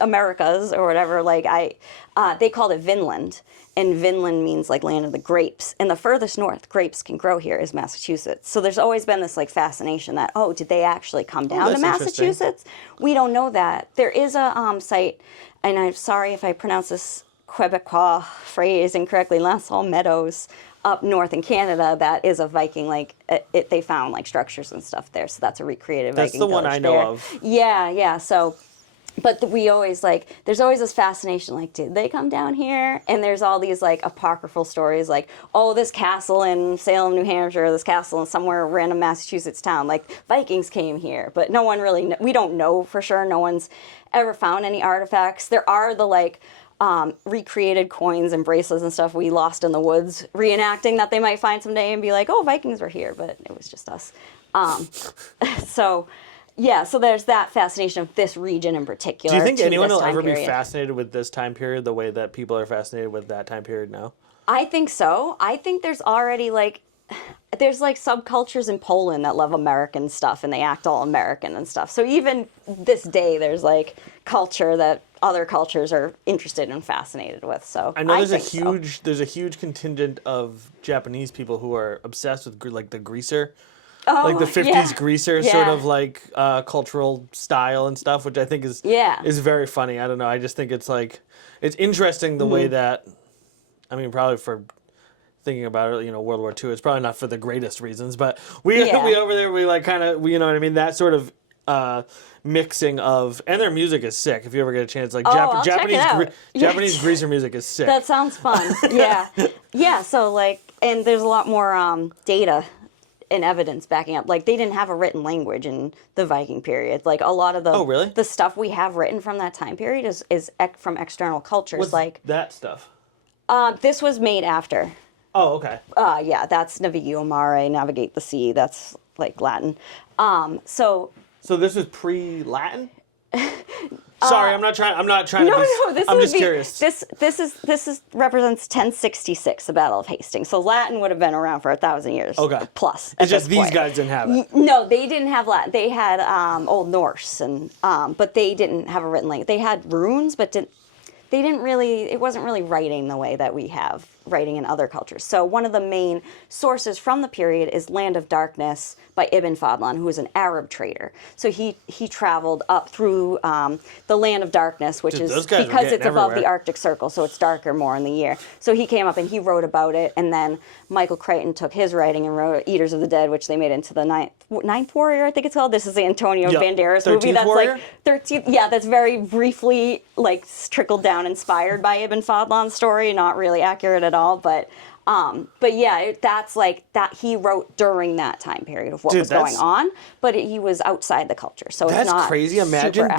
Americas or whatever. Like they called it Vinland, and Vinland means like land of the grapes. And the furthest north grapes can grow here is Massachusetts. So there's always been this like fascination that, did they actually come down to Massachusetts? We don't know that. There is a site, and I'm sorry if I pronounce this Quebecois phrase incorrectly, Lansall Meadows up north in Canada, that is a Viking, like they found like structures and stuff there. So that's a recreated Viking village. That's the one I know there. of. Yeah. So, but we always there's always this fascination, like, did they come down here? And there's all these like apocryphal stories, like, this castle in Salem, New Hampshire, or this castle in somewhere random Massachusetts town, like Vikings came here. But no one really, we don't know for sure. No one's ever found any artifacts. There are the recreated coins and bracelets and stuff we lost in the woods reenacting that they might find someday and be like, Vikings were here, but it was just us. So there's that fascination of this region in particular. Do you think anyone will ever be fascinated with this time period the way that people are fascinated with that time period now? I think so. I think there's already there's subcultures in Poland that love American stuff and they act all American and stuff. So even this day, there's culture that other cultures are interested and fascinated with. So I know there's a huge contingent of Japanese people who are obsessed with the greaser like the 50s yeah. greaser sort of like cultural style and stuff, which I think is very funny. I don't know. I just think it's like it's interesting the way that I mean, probably for thinking about it, you know, World War II, it's probably not for the greatest reasons, but we over there, we like kind of, you know what I mean? That sort of mixing of, and their music is sick. If you ever get a chance, like I'll check it out. Japanese greaser music is sick. That sounds fun. Yeah. Yeah. So like, and there's a lot more data and evidence backing up. Like they didn't have a written language in the Viking period. Like a lot of the the stuff we have written from that time period is from external cultures. What's like that stuff? This was made after. Oh, okay. Yeah, that's Navigio Mare, navigate the sea. That's like Latin. So this is pre-Latin? Sorry, I'm not trying to be, No, this I'm would just be, curious. This represents 1066, the Battle of Hastings. So Latin would have been around for 1,000 years. Okay. Plus. It's just these guys didn't have it. No, they didn't have Latin. They had Old Norse, and but they didn't have a written language. They had runes, but they didn't really. It wasn't really writing the way that we have writing in other cultures. So one of the main sources from the period is Land of Darkness by Ibn Fadlan, who was an Arab trader. So he traveled up through the Land of Darkness, which is because it's above the Arctic Circle, so it's darker more in the year. So he came up and he wrote about it, and then Michael Crichton took his writing and wrote Eaters of the Dead, which they made into the Ninth Warrior, I think it's called. This is the Antonio Banderas movie. That's Warrior? Like 13th. Yeah, that's very briefly like trickled down, inspired by Ibn Fadlan's story, not really accurate at all, but yeah, that's like that he wrote during that time period of what was going on, but he was outside the culture, so it's not crazy. Imagine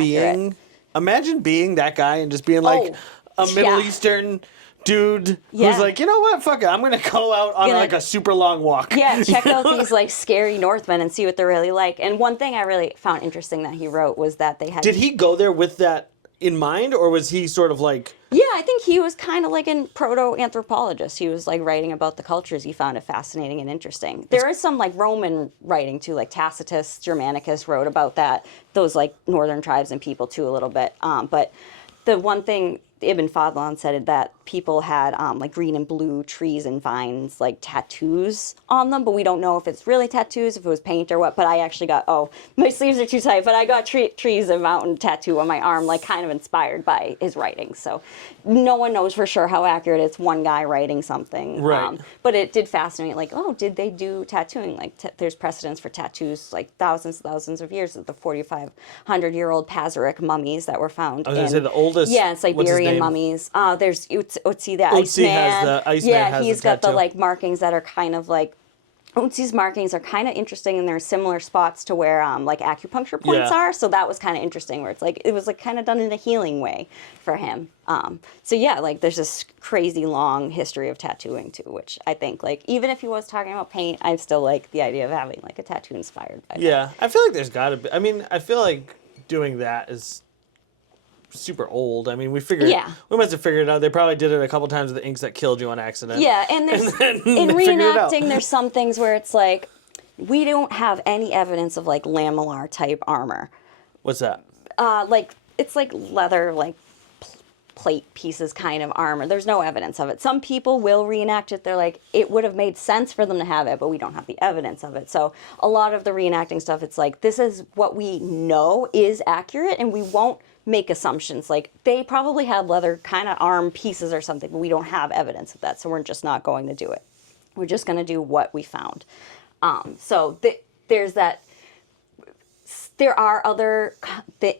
being that guy and just being like a Middle Eastern dude who's like, you know what, fuck it, I'm gonna go out on like a super long walk. Yeah, check out these like scary Northmen and see what they're really like. And one thing I really found interesting that he wrote was that they had. Did he go there with that in mind, or was he sort of like? Yeah, I think he was kind of like a proto-anthropologist. He was like writing about the cultures. He found it fascinating and interesting. There is some like Roman writing too, like Tacitus, Germanicus wrote about that, those like northern tribes and people too a little bit. But the one thing Ibn Fadlan said that people had like green and blue trees and vines, like tattoos on them, but we don't know if it's really tattoos, if it was paint or what. But I actually got, my sleeves are too tight, but I got trees and mountain tattoo on my arm, like kind of inspired by his writing. So no one knows for sure how accurate it's one guy writing something. Right. But it did fascinate, like, did they do tattooing? Like there's precedence for tattoos like thousands of years of the 4,500-year-old Pazyryk mummies that were found. I was going to say the oldest. Yeah, it's Siberian mummies. There's Otzi the Iceman. He's got the like markings that are kind of like Otzi's markings are kind of interesting, and they're similar spots to where like acupuncture points are. So that was kind of interesting, where it's like it was like kind of done in a healing way for him. So yeah, like there's this crazy long history of tattooing too, which I think like even if he was talking about paint, I still like the idea of having like a tattoo inspired by that. I feel like there's got to be. I mean, I feel like doing that is super old. I mean, we must have figured it out. They probably did it a couple times with the inks that killed you on accident. Yeah, and there's in reenacting, there's some things where it's like we don't have any evidence of like lamellar type armor. What's that? Like it's like leather, like plate pieces kind of armor. There's no evidence of it. Some people will reenact it. They're like, it would have made sense for them to have it, but we don't have the evidence of it. So a lot of the reenacting stuff, it's like, this is what we know is accurate, and we won't make assumptions. Like they probably had leather kind of arm pieces or something, but we don't have evidence of that, so we're just not going to do it. We're just going to do what we found. There's that. There are other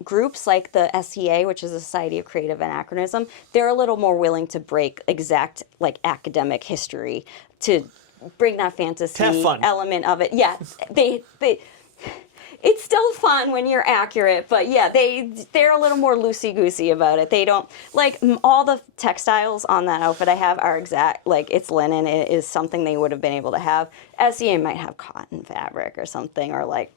groups like the SCA, which is the Society of Creative Anachronism. They're a little more willing to break exact like academic history to bring that fantasy element of it. Yeah, they it's still fun when you're accurate, but yeah, they're a little more loosey-goosey about it. They don't, like, all the textiles on that outfit I have are exact, like, it's linen. It is something they would have been able to have. SEA might have cotton fabric or something, or like,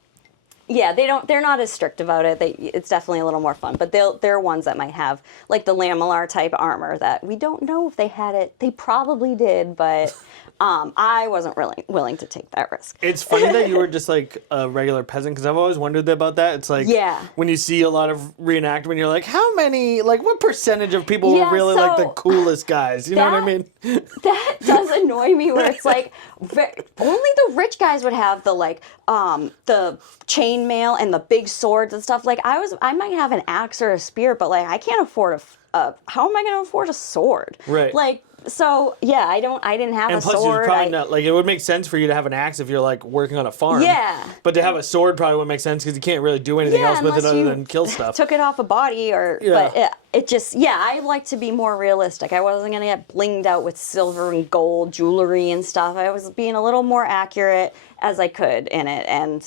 yeah, they're not as strict about it. It's definitely a little more fun, but there are ones that might have, like, the lamellar type armor that we don't know if they had it. They probably did, but I wasn't really willing to take that risk. It's funny that you were just like a regular peasant, because I've always wondered about that. It's like, Yeah. when you see a lot of reenactment, you're like, how many, like, what percentage of people were Yeah, really like the so coolest guys? You know what I mean? That does annoy me, where it's like only the rich guys would have the like the chainmail and the big swords and stuff. Like I might have an axe or a spear, but like I can't afford how am I going to afford a sword? Right. Like, so yeah, I didn't have And a plus, sword. it's probably not like, it would make sense for you to have an axe if you're like working on a farm. Yeah. But to have a sword probably wouldn't make sense because you can't really do anything else with it unless other you than kill stuff. took it off a body or, Yeah. but it just, I like to be more realistic. I wasn't going to get blinged out with silver and gold jewelry and stuff. I was being a little more accurate as I could in it. And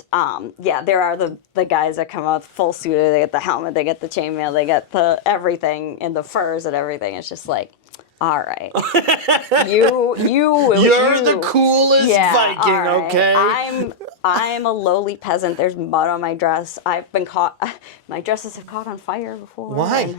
there are the guys that come out full suited. They get the helmet, they get the chainmail, they get the everything and the furs and everything. It's just like, all right, you're the coolest Viking, all right. okay? I'm a lowly peasant. There's mud on my dress. I've been caught. My dresses have caught on fire before. Why?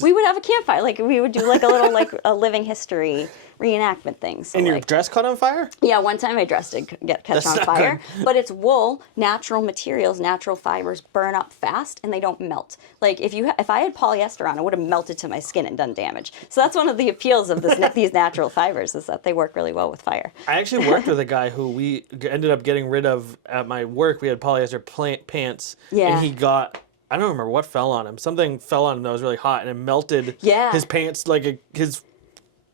We would have a campfire. Like we would do like a little like a living history reenactment thing. So, And your like, dress caught on fire? yeah, one time my dress did catch That's on not fire, good. but it's wool, natural materials, natural fibers burn up fast and they don't melt. Like if I had polyester on, it would have melted to my skin and done damage. So that's one of the appeals of these natural fibers is that they work really well with fire. I actually worked with a guy who we ended up getting rid of at my work. We had polyester pants, Yeah. and he got, I don't remember what fell on him. Something fell on him that was really hot, and it melted his pants. Like his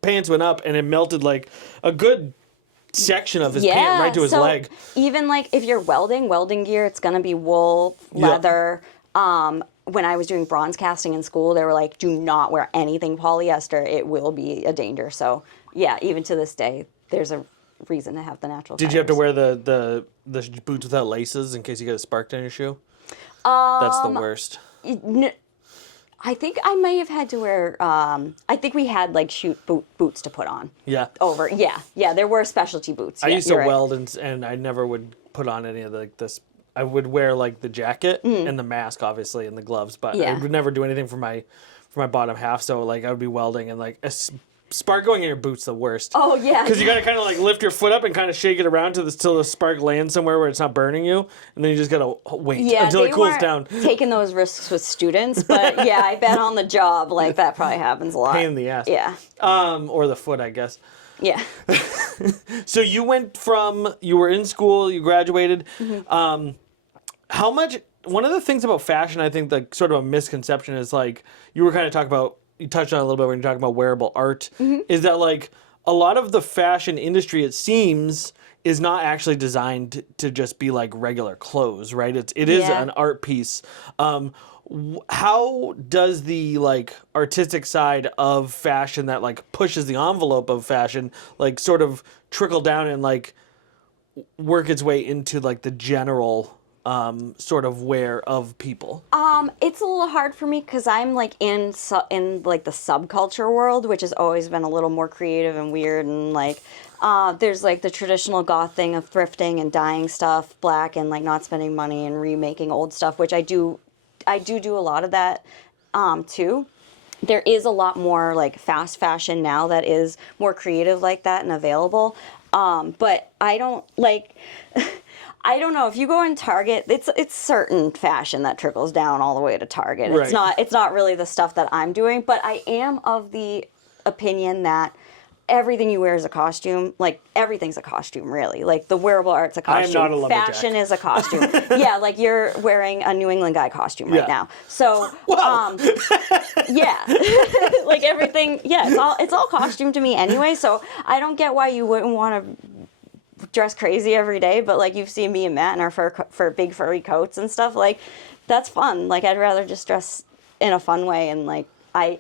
pants went up, and it melted like a good section of his pant right to his leg. Even like if you're welding gear, it's gonna be wool, leather. When I was doing bronze casting in school, they were like, do not wear anything polyester. It will be a danger. So yeah, even to this day, there's a reason to have the natural Did fibers. you have to wear the boots without laces in case you got a spark in your shoe? That's the worst. I think I may have had to wear. I think we had like boots to put on. Yeah. Over. Yeah. There were specialty boots. I Yeah, used to you're right. weld, and I never would put on any of this. I would wear like the jacket and the mask, obviously, and the gloves, but I would never do anything for my bottom half. So like I would be welding, and like a spark going in your boots the worst. Oh yeah. Because you gotta kind of like lift your foot up and kind of shake it around till the spark lands somewhere where it's not burning you, and then you just gotta wait until it cools down. Taking those risks with students, but yeah, I bet on the job like that probably happens a lot. Pain in the ass. Yeah. Or the foot, I guess. Yeah. So you were in school, you graduated. How much? One of the things about fashion, I think, like sort of a misconception is like you were kind of talking about. You touched on it a little bit when you're talking about wearable art. Is that like a lot of the fashion industry? It seems is not actually designed to just be like regular clothes, right? It is an art piece. How does the like artistic side of fashion that like pushes the envelope of fashion like sort of trickle down and like work its way into like the general sort of wear of people? It's a little hard for me because I'm like in like the subculture world, which has always been a little more creative and weird, and like there's like the traditional goth thing of thrifting and dyeing stuff black and like not spending money and remaking old stuff, which I do a lot of that too. There is a lot more like fast fashion now that is more creative like that and available. But I don't like. I don't know if you go in Target, it's certain fashion that trickles down all the way to Target. Right. It's not really the stuff that I'm doing, but I am of the opinion that everything you wear is a costume. Like everything's a costume, really. Like the wearable art's a costume. I am not a lumberjack. Fashion is a costume. Yeah, like you're wearing a New England guy costume right now. So, yeah, like everything. Yeah, it's all costume to me anyway. So I don't get why you wouldn't want to dress crazy every day, but like you've seen me and Matt in our for big furry coats and stuff, like that's fun. Like I'd rather just dress in a fun way, and like I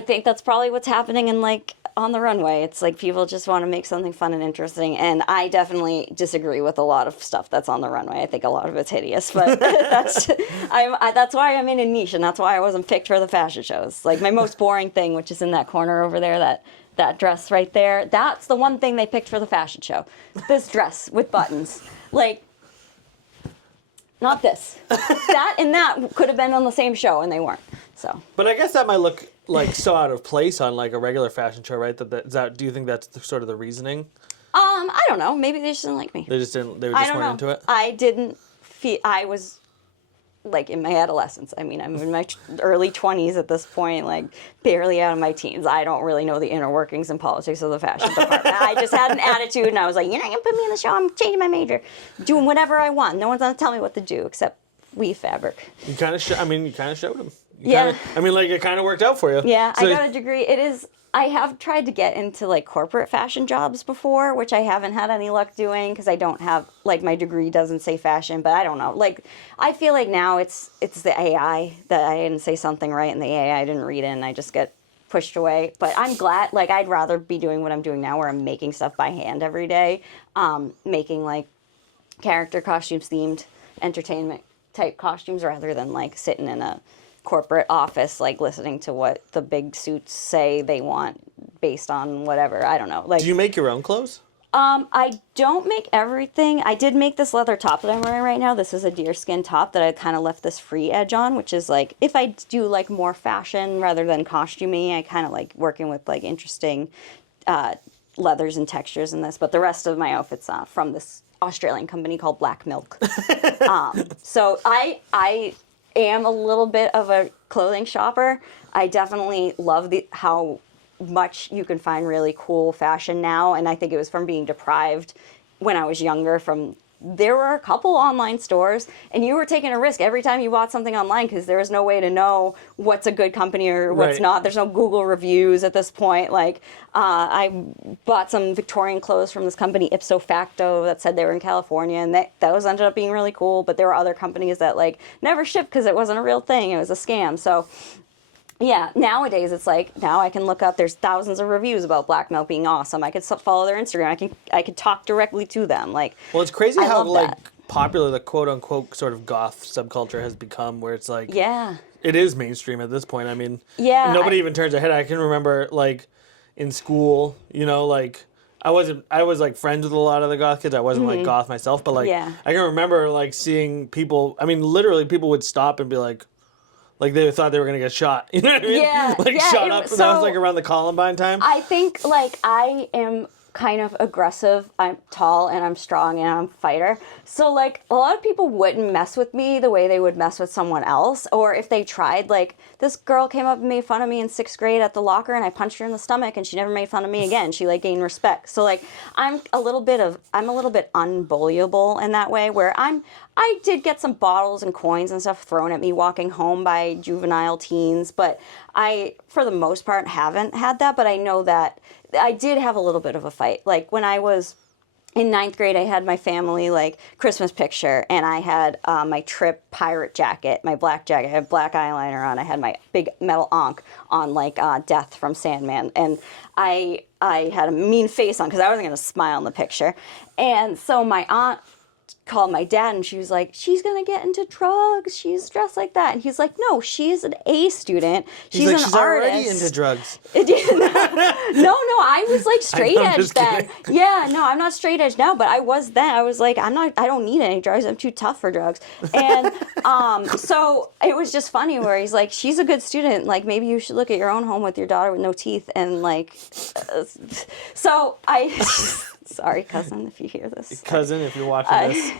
think that's probably what's happening in like on the runway. It's like people just want to make something fun and interesting, and I definitely disagree with a lot of stuff that's on the runway. I think a lot of it's hideous, but that's why I'm in a niche, and that's why I wasn't picked for the fashion shows. Like my most boring thing, which is in that corner over there, that dress right there, that's the one thing they picked for the fashion show. This dress with buttons. Like, not this. That could have been on the same show, and they weren't. So. But I guess that might look like so out of place on like a regular fashion show, right? Do you think that's sort of the reasoning? I don't know. Maybe they just didn't like me. They just didn't. They I just don't weren't know. into it. I didn't feel. I was like in my adolescence. I mean, I'm in my early 20s at this point, like barely out of my teens. I don't really know the inner workings and politics of the fashion department. I just had an attitude, and I was like, you're not gonna put me in the show. I'm changing my major, doing whatever I want. No one's gonna tell me what to do except weave fabric. You kind of. You kind of showed them. Yeah. It kind of worked out for you. Yeah, So, I got a degree. It is. I have tried to get into like corporate fashion jobs before, which I haven't had any luck doing because I don't have like my degree doesn't say fashion, but I don't know. Like I feel like now it's the AI that I didn't say something right and the AI didn't read it and I just get pushed away. But I'm glad. Like I'd rather be doing what I'm doing now, where I'm making stuff by hand every day, making like character costumes, themed entertainment type costumes, rather than like sitting in a corporate office like listening to what the big suits say they want based on whatever. I don't know. Like, do you make your own clothes? I don't make everything. I did make this leather top that I'm wearing right now. This is a deerskin top that I kind of left this free edge on, which is like if I do like more fashion rather than costumey, I kind of like working with like interesting leathers and textures in this. But the rest of my outfits from this Australian company called Black Milk. So I am a little bit of a clothing shopper. I definitely love how much you can find really cool fashion now, and I think it was from being deprived when I was younger from there were a couple online stores and you were taking a risk every time you bought something online because there was no way to know what's a good company or what's Right. not. There's no Google reviews at this point. Like I bought some Victorian clothes from this company Ipso Facto that said they were in California, and those ended up being really cool, but there were other companies that like never shipped because it wasn't a real thing. It was a scam. So yeah, nowadays it's like now I can look up. There's thousands of reviews about Black Milk being awesome. I could follow their Instagram. I could talk directly to them. Like, Well, it's crazy I how love like that. popular the quote unquote sort of goth subculture has become, where it's like yeah, it is mainstream at this point. I mean, Yeah, nobody even turns their head. I can remember like in school, like I was like friends with a lot of the goth kids. I wasn't like goth myself, but like Yeah. I can remember like seeing people. I mean, literally people would stop and be like they thought they were gonna get shot. You know what I mean? Yeah, Like yeah, shot it up. was- That was so- like around the Columbine time. I think like I am kind of aggressive. I'm tall and I'm strong and I'm a fighter. So like a lot of people wouldn't mess with me the way they would mess with someone else. Or if they tried, like this girl came up and made fun of me in 6th grade at the locker and I punched her in the stomach and she never made fun of me again. She like gained respect. So like I'm a little bit unbullyable in that way, where I did get some bottles and coins and stuff thrown at me walking home by juvenile teens, but I, for the most part, haven't had that. But I know that I did have a little bit of a fight. Like when I was in 9th grade, I had my family like Christmas picture, and I had my Trip pirate jacket, my black jacket. I had black eyeliner on. I had my big metal ankh on, like Death from Sandman, and I had a mean face on because I wasn't gonna smile in the picture. And so my aunt called my dad and she was like, she's gonna get into drugs, she's dressed like that. And he's like, no, she's an A student, she's like, an she's artist. already into drugs. no, I was like straight I'm edge just then. kidding. Yeah, no, I'm not straight edge now, but I was then. I was like, I don't need any drugs, I'm too tough for drugs. And so it was just funny where he's like, she's a good student, like maybe you should look at your own home with your daughter with no teeth. And like so I sorry cousin if you hear this. Cousin, if you're watching this,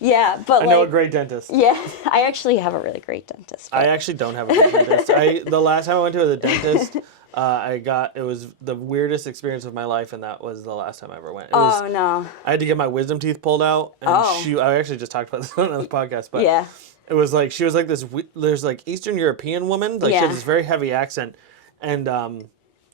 Yeah, but I know a great dentist. yeah, I actually have a really great dentist. I actually don't have a good dentist. The last time I went to the dentist, it was the weirdest experience of my life, and that was the last time I ever went. Oh no. I had to get my wisdom teeth pulled out, and I actually just talked about this on this podcast, but Yeah. it was like she was like there's like Eastern European woman, like she Yeah. had this very heavy accent, and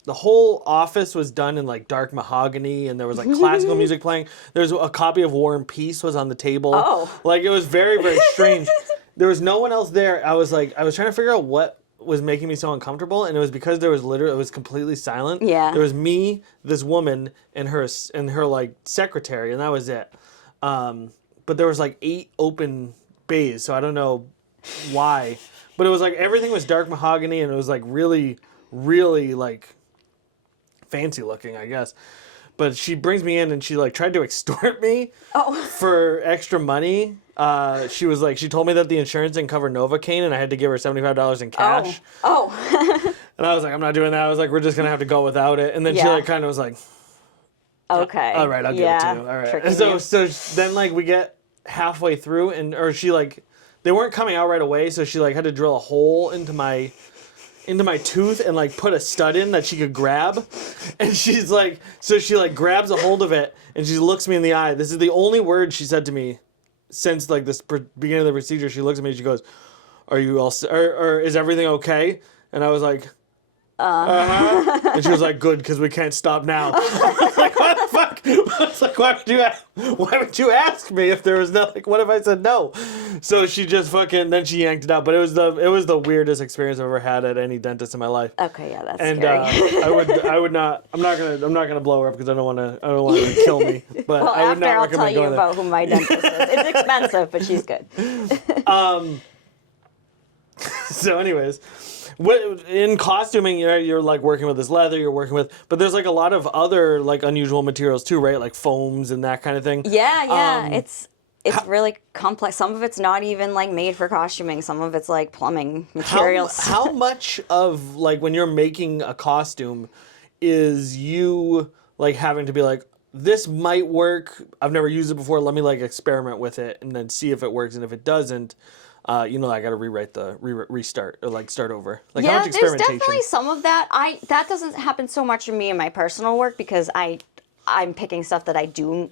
the whole office was done in like dark mahogany, and there was like classical music playing. There's a copy of War and Peace was on the table. Oh. Like it was very, very strange. There was no one else there. I was trying to figure out what was making me so uncomfortable, and it was because it was completely silent. Yeah. There was me, this woman, and her like secretary, and that was it. But there was like 8 open bays, so I don't know why. But it was like everything was dark mahogany, and it was like really, really like fancy looking, I guess. But she brings me in and she like tried to extort me for extra money. She told me that the insurance didn't cover Novocaine and I had to give her $75 in cash. Oh. And I was like, I'm not doing that. I was like, we're just gonna have to go without it. And then she Yeah. like kind of was like, Okay. All right, I'll give it to you. All right. Tricking So you. so then like we get halfway through or she like they weren't coming out right away, so she like had to drill a hole into my tooth and like put a stud in that she could grab. And she's like, so she like grabs a hold of it and she looks me in the eye. This is the only word she said to me since like this beginning of the procedure. She looks at me and she goes, "Are you all, or is everything okay?" And I was like, uh-huh. And she was like, "Good, because we can't stop now." I was like, what the fuck? I was like, why would you ask me if there was nothing? What if I said no? So she just then she yanked it out. But it was the weirdest experience I've ever had at any dentist in my life. Okay, yeah, that's And scary. I would not. I'm not gonna blow her up because I don't want to kill me. But Well, I would after not I'll recommend tell you going there. about who my dentist is. It's expensive, but she's good. So, anyways, in costuming, you're like working with this leather. You're working with, but there's like a lot of other like unusual materials too, right? Like foams and that kind of thing. Yeah. It's really complex. Some of it's not even like made for costuming. Some of it's like plumbing materials. How much of like when you're making a costume is you like having to be like, this might work. I've never used it before. Let me like experiment with it and then see if it works. And if it doesn't, I got to restart or like start over. Like how Yeah, much there's experimentation? definitely some of that. That doesn't happen so much in me in my personal work because I'm picking stuff that I do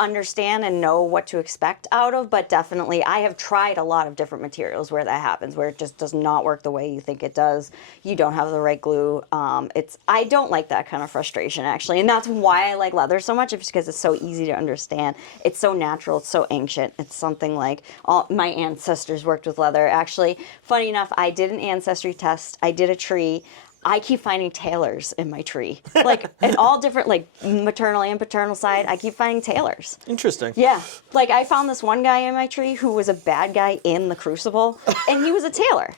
understand and know what to expect out of, but definitely I have tried a lot of different materials where that happens, where it just does not work the way you think it does. You don't have the right glue. I don't like that kind of frustration actually, and that's why I like leather so much. It's because it's so easy to understand. It's so natural. It's so ancient. It's something like all my ancestors worked with leather. Actually, funny enough, I did an ancestry test. I did a tree. I keep finding tailors in my tree, like in all different, like maternal and paternal side. I keep finding tailors. Interesting. Yeah, like I found this one guy in my tree who was a bad guy in the Crucible, and he was a tailor,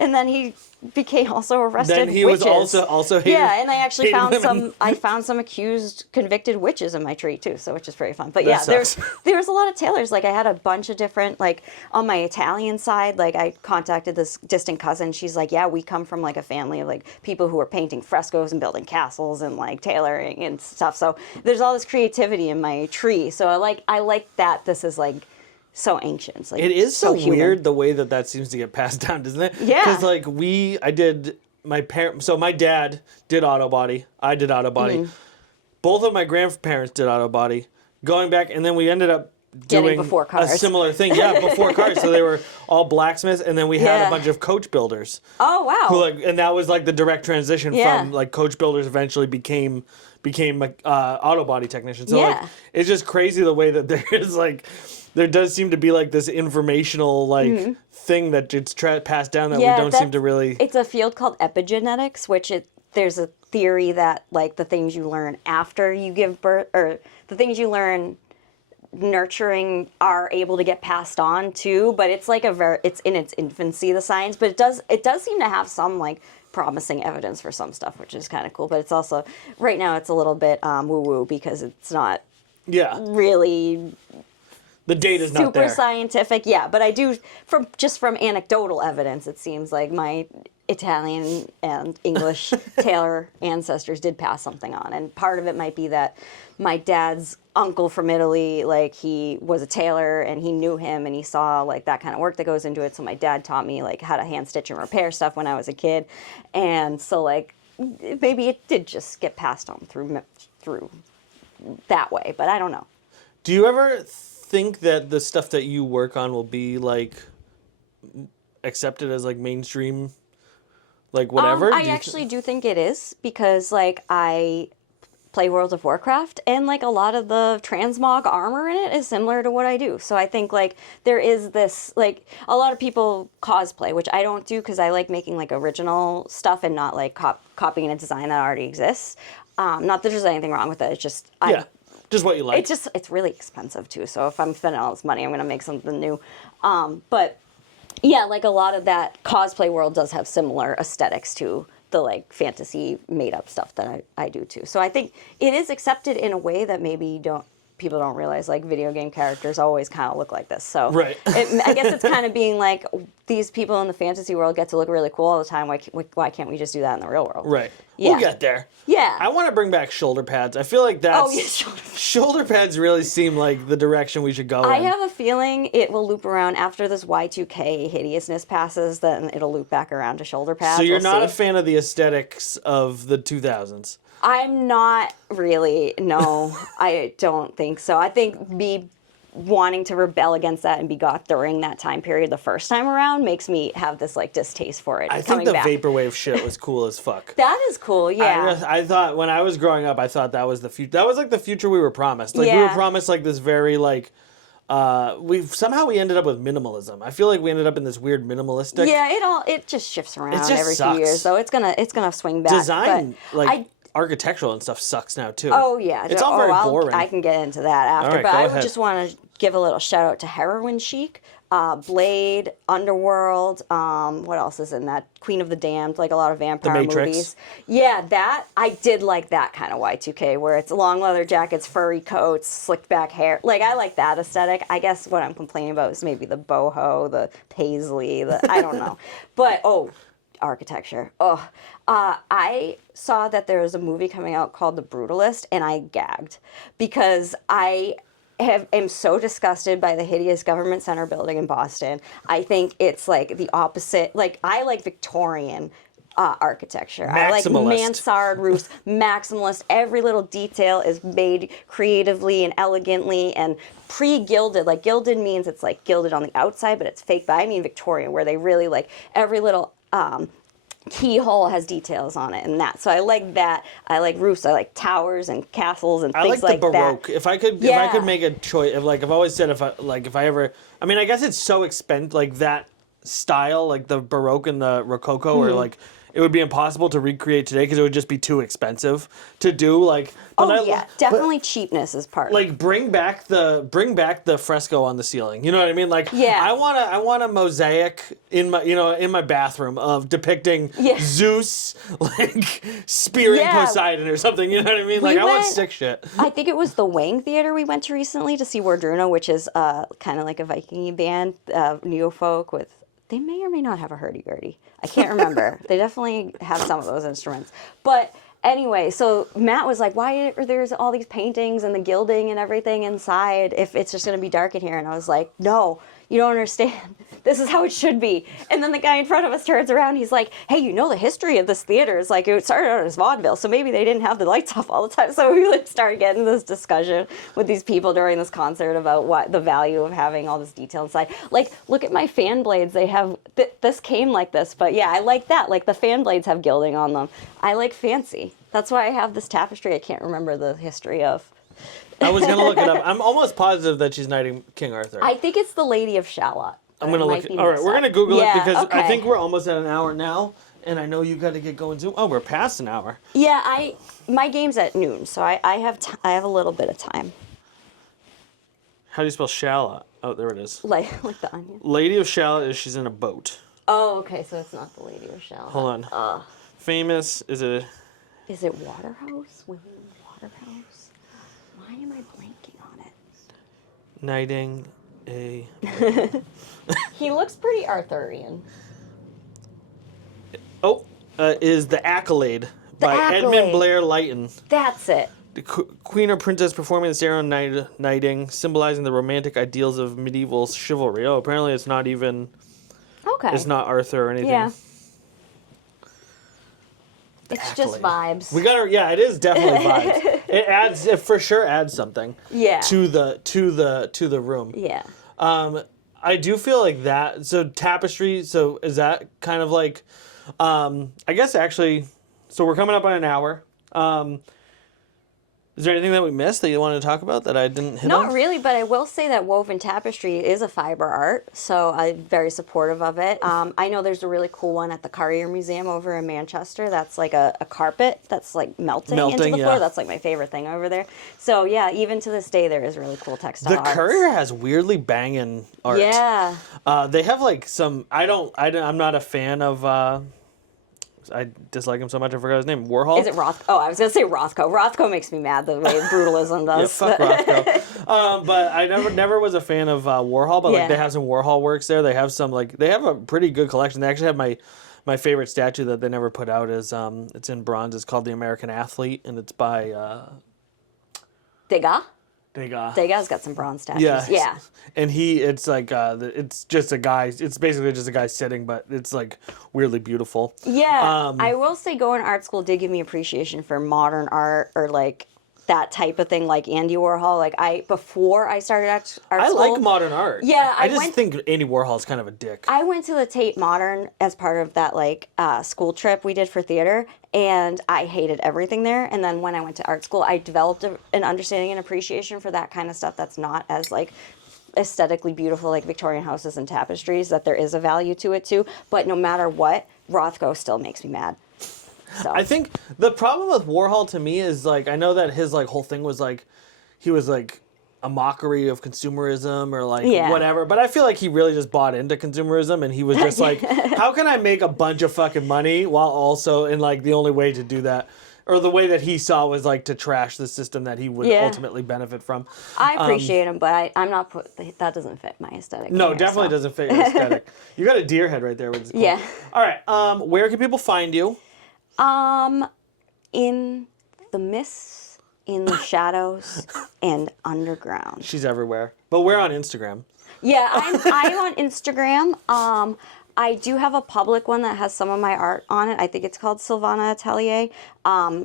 and then he became also arrested. Then he witches. was also hated, yeah, and I actually hated found women. I found some accused, convicted witches in my tree too, so which is very fun. But That yeah, sucks. there was a lot of tailors. Like I had a bunch of different, like on my Italian side, like I contacted this distant cousin. She's like, yeah, we come from like a family of like people who were painting frescoes and building castles and like tailoring and stuff. So there's all this creativity in my tree. So I like that this is like so ancient. It's, like, It is so human. weird the way that seems to get passed down, doesn't it? Yeah. Because like I did so my dad did auto body. I did auto body. Mm-hmm. Both of my grandparents did auto body. Going back, and then we ended up Getting doing before a cars. similar thing. Yeah, before cars. So they were all blacksmiths, and then we had Yeah. a bunch of coach builders. Oh wow. Who and that was like the direct transition Yeah. from like coach builders eventually became like auto body technicians. So like Yeah. it's just crazy the way that there does seem to be like this informational like thing that gets passed down that we don't seem to really. It's a field called epigenetics, which there's a theory that like the things you learn after you give birth, or the things you learn nurturing, are able to get passed on too. But it's like it's in its infancy, the science, but it does seem to have some like promising evidence for some stuff, which is kind of cool. But it's also right now it's a little bit woo-woo because it's not really The data's not there. super scientific. Yeah, but I do from anecdotal evidence, it seems like my Italian and English tailor ancestors did pass something on, and part of it might be that my dad's uncle from Italy, like he was a tailor and he knew him and he saw like that kind of work that goes into it. So my dad taught me like how to hand stitch and repair stuff when I was a kid, and so like maybe it did just get passed on through that way, but I don't know. Do you ever think that the stuff that you work on will be like accepted as like mainstream, like whatever? I actually do think it is, because like I play World of Warcraft, and like a lot of the transmog armor in it is similar to what I do. So I think like there is this, like a lot of people cosplay, which I don't do because I like making like original stuff and not like copying a design that already exists. Not that there's anything wrong with it. It's just just what you like. it's really expensive too. So if I'm spending all this money, I'm gonna make something new. But yeah, like a lot of that cosplay world does have similar aesthetics to the like fantasy made up stuff that I do too. So I think it is accepted in a way that maybe people don't realize like video game characters always kind of look like this. So Right. I guess it's kind of being like these people in the fantasy world get to look really cool all the time. Why can't we just do that in the real world? Right. Yeah. We'll get there. Yeah. I want to bring back shoulder pads. I feel like that's... Oh, yeah, shoulder pads. Shoulder pads really seem like the direction we should go I in. have a feeling it will loop around after this Y2K hideousness passes, then it'll loop back around to shoulder pads. So you're We'll not a see. fan of the aesthetics of the 2000s? I'm not really. No, I don't think so. I think me wanting to rebel against that and be goth during that time period the first time around makes me have this like distaste for it. I think coming the back. vaporwave shit was cool as fuck. That is cool, yeah. I thought when I was growing up, I thought that was the future. That was like the future we were promised. Like we were Yeah. promised like this very like we ended up with minimalism. I feel like we ended up in this weird minimalistic Yeah, it just shifts around just every sucks. 2 years, so it's gonna swing back. design. but Like architectural and stuff sucks now too. Oh yeah, it's all very boring. I can get into that after, All right, but go I ahead. just want to give a little shout out to Heroin Chic, Blade, Underworld. What else is in that? Queen of the Damned, like a lot of vampire Matrix. movies. Yeah, that I did like that kind of Y2K where it's long leather jackets, furry coats, slicked back hair. Like I like that aesthetic. I guess what I'm complaining about is maybe the boho, the paisley, I don't know, but architecture. I saw that there was a movie coming out called The Brutalist, and I gagged because I am so disgusted by the hideous government center building in Boston. I think it's like the opposite. Like I like Victorian architecture. I like Maximalist. mansard roofs, maximalist. Every little detail is made creatively and elegantly and pre-gilded. Like gilded means it's like gilded on the outside, but it's fake. But I mean Victorian, where they really like every little keyhole has details on it and that. So I like that. I like roofs. I like towers and castles and I things like the like Baroque. that. If I could make a choice, I've always said if I ever, I mean, I guess it's so expensive, like that style, like the Baroque and the Rococo, or like it would be impossible to recreate today because it would just be too expensive to do. Like, but Definitely cheapness is part. like bring back the fresco on the ceiling. You know what I mean? Like, Yeah. I want a mosaic in my bathroom of depicting Yeah. Zeus like spearing Yeah. Poseidon or something. You know what I mean? Like, I want went- sick shit. I think it was the Wang Theater we went to recently to see Wardruna, which is kind of like a Viking band, neofolk with. They may or may not have a hurdy-gurdy. I can't remember. They definitely have some of those instruments. But anyway, so Matt was like, why are there's all these paintings and the gilding and everything inside if it's just going to be dark in here? And I was like, no, you don't understand. This is how it should be. And then the guy in front of us turns around. He's like, hey, you know the history of this theater is like it started out as vaudeville, so maybe they didn't have the lights off all the time. So we like started getting this discussion with these people during this concert about what the value of having all this detail inside. Like, look at my fan blades. They have this came like this, but yeah, I like that. Like the fan blades have gilding on them. I like fancy. That's why I have this tapestry I can't remember the history of. I was gonna look it up. I'm almost positive that she's knighting King Arthur. I think it's the Lady of Shalott. I'm gonna look. All right, we're gonna Google it because I think we're almost at an hour now, and I know you got to get going soon. Oh, we're past an hour. Yeah, my game's at noon, so I have a little bit of time. How do you spell shallot? Oh, there it is. Like the onion. Lady of Shallot is she's in a boat. Oh, okay, so it's not the Lady of Shalott. Hold on. Famous is it? Is it Waterhouse? William Waterhouse? Why am I blanking on it? Knighting a. He looks pretty Arthurian. Oh, is The Accolade by Accolade. Edmund Blair Lytton. That's it. The queen or princess performing the ceremony of knighting, symbolizing the romantic ideals of medieval chivalry. Oh, apparently it's not even. Okay. It's not Arthur or anything. Yeah. It's just Accolade. vibes. We got to. Yeah, it is definitely vibes. It for sure adds something. Yeah. To the room. Yeah. I do feel like that. So tapestry. So is that kind of like, I guess actually. So we're coming up on an hour. Is there anything that we missed that you wanted to talk about that I didn't hit on? Not really, but I will say that woven tapestry is a fiber art, so I'm very supportive of it. I know there's a really cool one at the Carrier Museum over in Manchester that's like a carpet that's like melting into the floor. Yeah. That's like my favorite thing over there. So yeah, even to this day, there is really cool textile The arts. Courier has weirdly banging art. Yeah. They have like some. I'm not a fan of I dislike him so much I forgot his name. Warhol? Is it Rothko? Oh, I was gonna say Rothko. Rothko makes me mad the way brutalism Yeah, does. fuck Rothko. But I never was a fan of Warhol, but like they have some Warhol works there. They have some they have a pretty good collection. They actually have my favorite statue that they never put out is it's in bronze. It's called the American Athlete, and it's by Degas? Degas. Degas got some bronze statues. Yeah. And it's like it's just a guy. It's basically just a guy sitting, but it's like weirdly beautiful. Yeah. I will say going to art school did give me appreciation for modern art or like that type of thing, like Andy Warhol. Like before I started art school. I like modern art. Yeah, I just think Andy Warhol's kind of a dick. I went to the Tate Modern as part of that like school trip we did for theater, and I hated everything there. And then when I went to art school, I developed an understanding and appreciation for that kind of stuff that's not as like aesthetically beautiful, like Victorian houses and tapestries, that there is a value to it too. But no matter what, Rothko still makes me mad. So. I think the problem with Warhol to me is like I know that his like whole thing was like he was like a mockery of consumerism or like whatever, but I feel like he really just bought into consumerism and he was just like, how can I make a bunch of fucking money while also in like the only way to do that or the way that he saw was like to trash the system that he would ultimately benefit from. I appreciate him, but I'm not that doesn't fit my aesthetic. No, here, definitely doesn't fit your aesthetic. You got a deer head right there, which is cool. Yeah. All right. Where can people find you? In the mists, in the shadows, and underground. She's everywhere. But we're on Instagram. Yeah, I'm on Instagram. I do have a public one that has some of my art on it. I think it's called Silvana Atelier,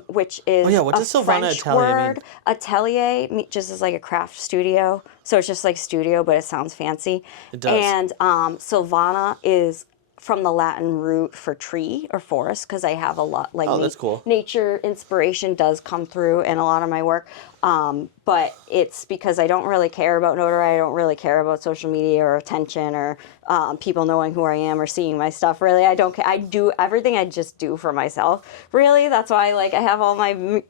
which is what does Silvana French Atelier word. mean? Atelier just is like a craft studio. So it's just like studio, but it sounds fancy. It does. And Silvana is from the Latin root for tree or forest, because I have a lot like that's cool. Nature inspiration does come through in a lot of my work, but it's because I don't really care about notoriety. I don't really care about social media or attention or people knowing who I am or seeing my stuff. Really, I don't care. I do everything I just do for myself. Really, that's why I have all my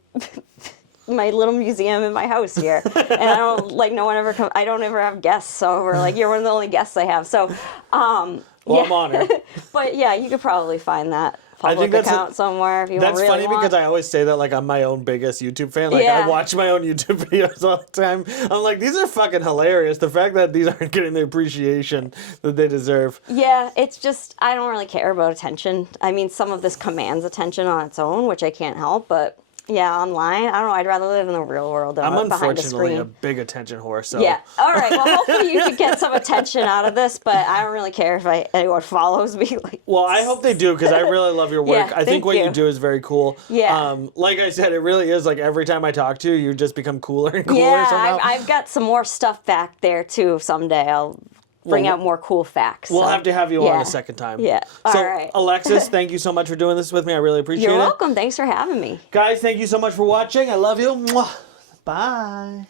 my little museum in my house here, and I don't no one ever come. I don't ever have guests, so we're you're one of the only guests I have. So. Well, I'm honored. But yeah, you could probably find that public account somewhere if you That's really funny want. because I always say that I'm my own biggest YouTube fan. I watch my own YouTube videos all the time. I'm like, these are fucking hilarious. The fact that these aren't getting the appreciation that they deserve. Yeah, it's just I don't really care about attention. I mean, some of this commands attention on its own, which I can't help, but yeah, online. I don't know. I'd rather live in the real world than behind a unfortunately screen. a big attention whore. So yeah. All right. Well, hopefully you could get some attention out of this, but I don't really care if anyone follows me. Well, I hope they do because I really love your work. Yeah, I think what you do is very cool. Yeah. Like I said, it really is every time I talk to you, you just become cooler and cooler Yeah, somehow. I've got some more stuff back there too. Someday I'll bring out more cool facts. We'll have to have you on a second time. Yeah. So, All right. Alexis, thank you so much for doing this with me. I really appreciate it. You're welcome. Thanks for having me. Guys, thank you so much for watching. I love you. Mwah. Bye.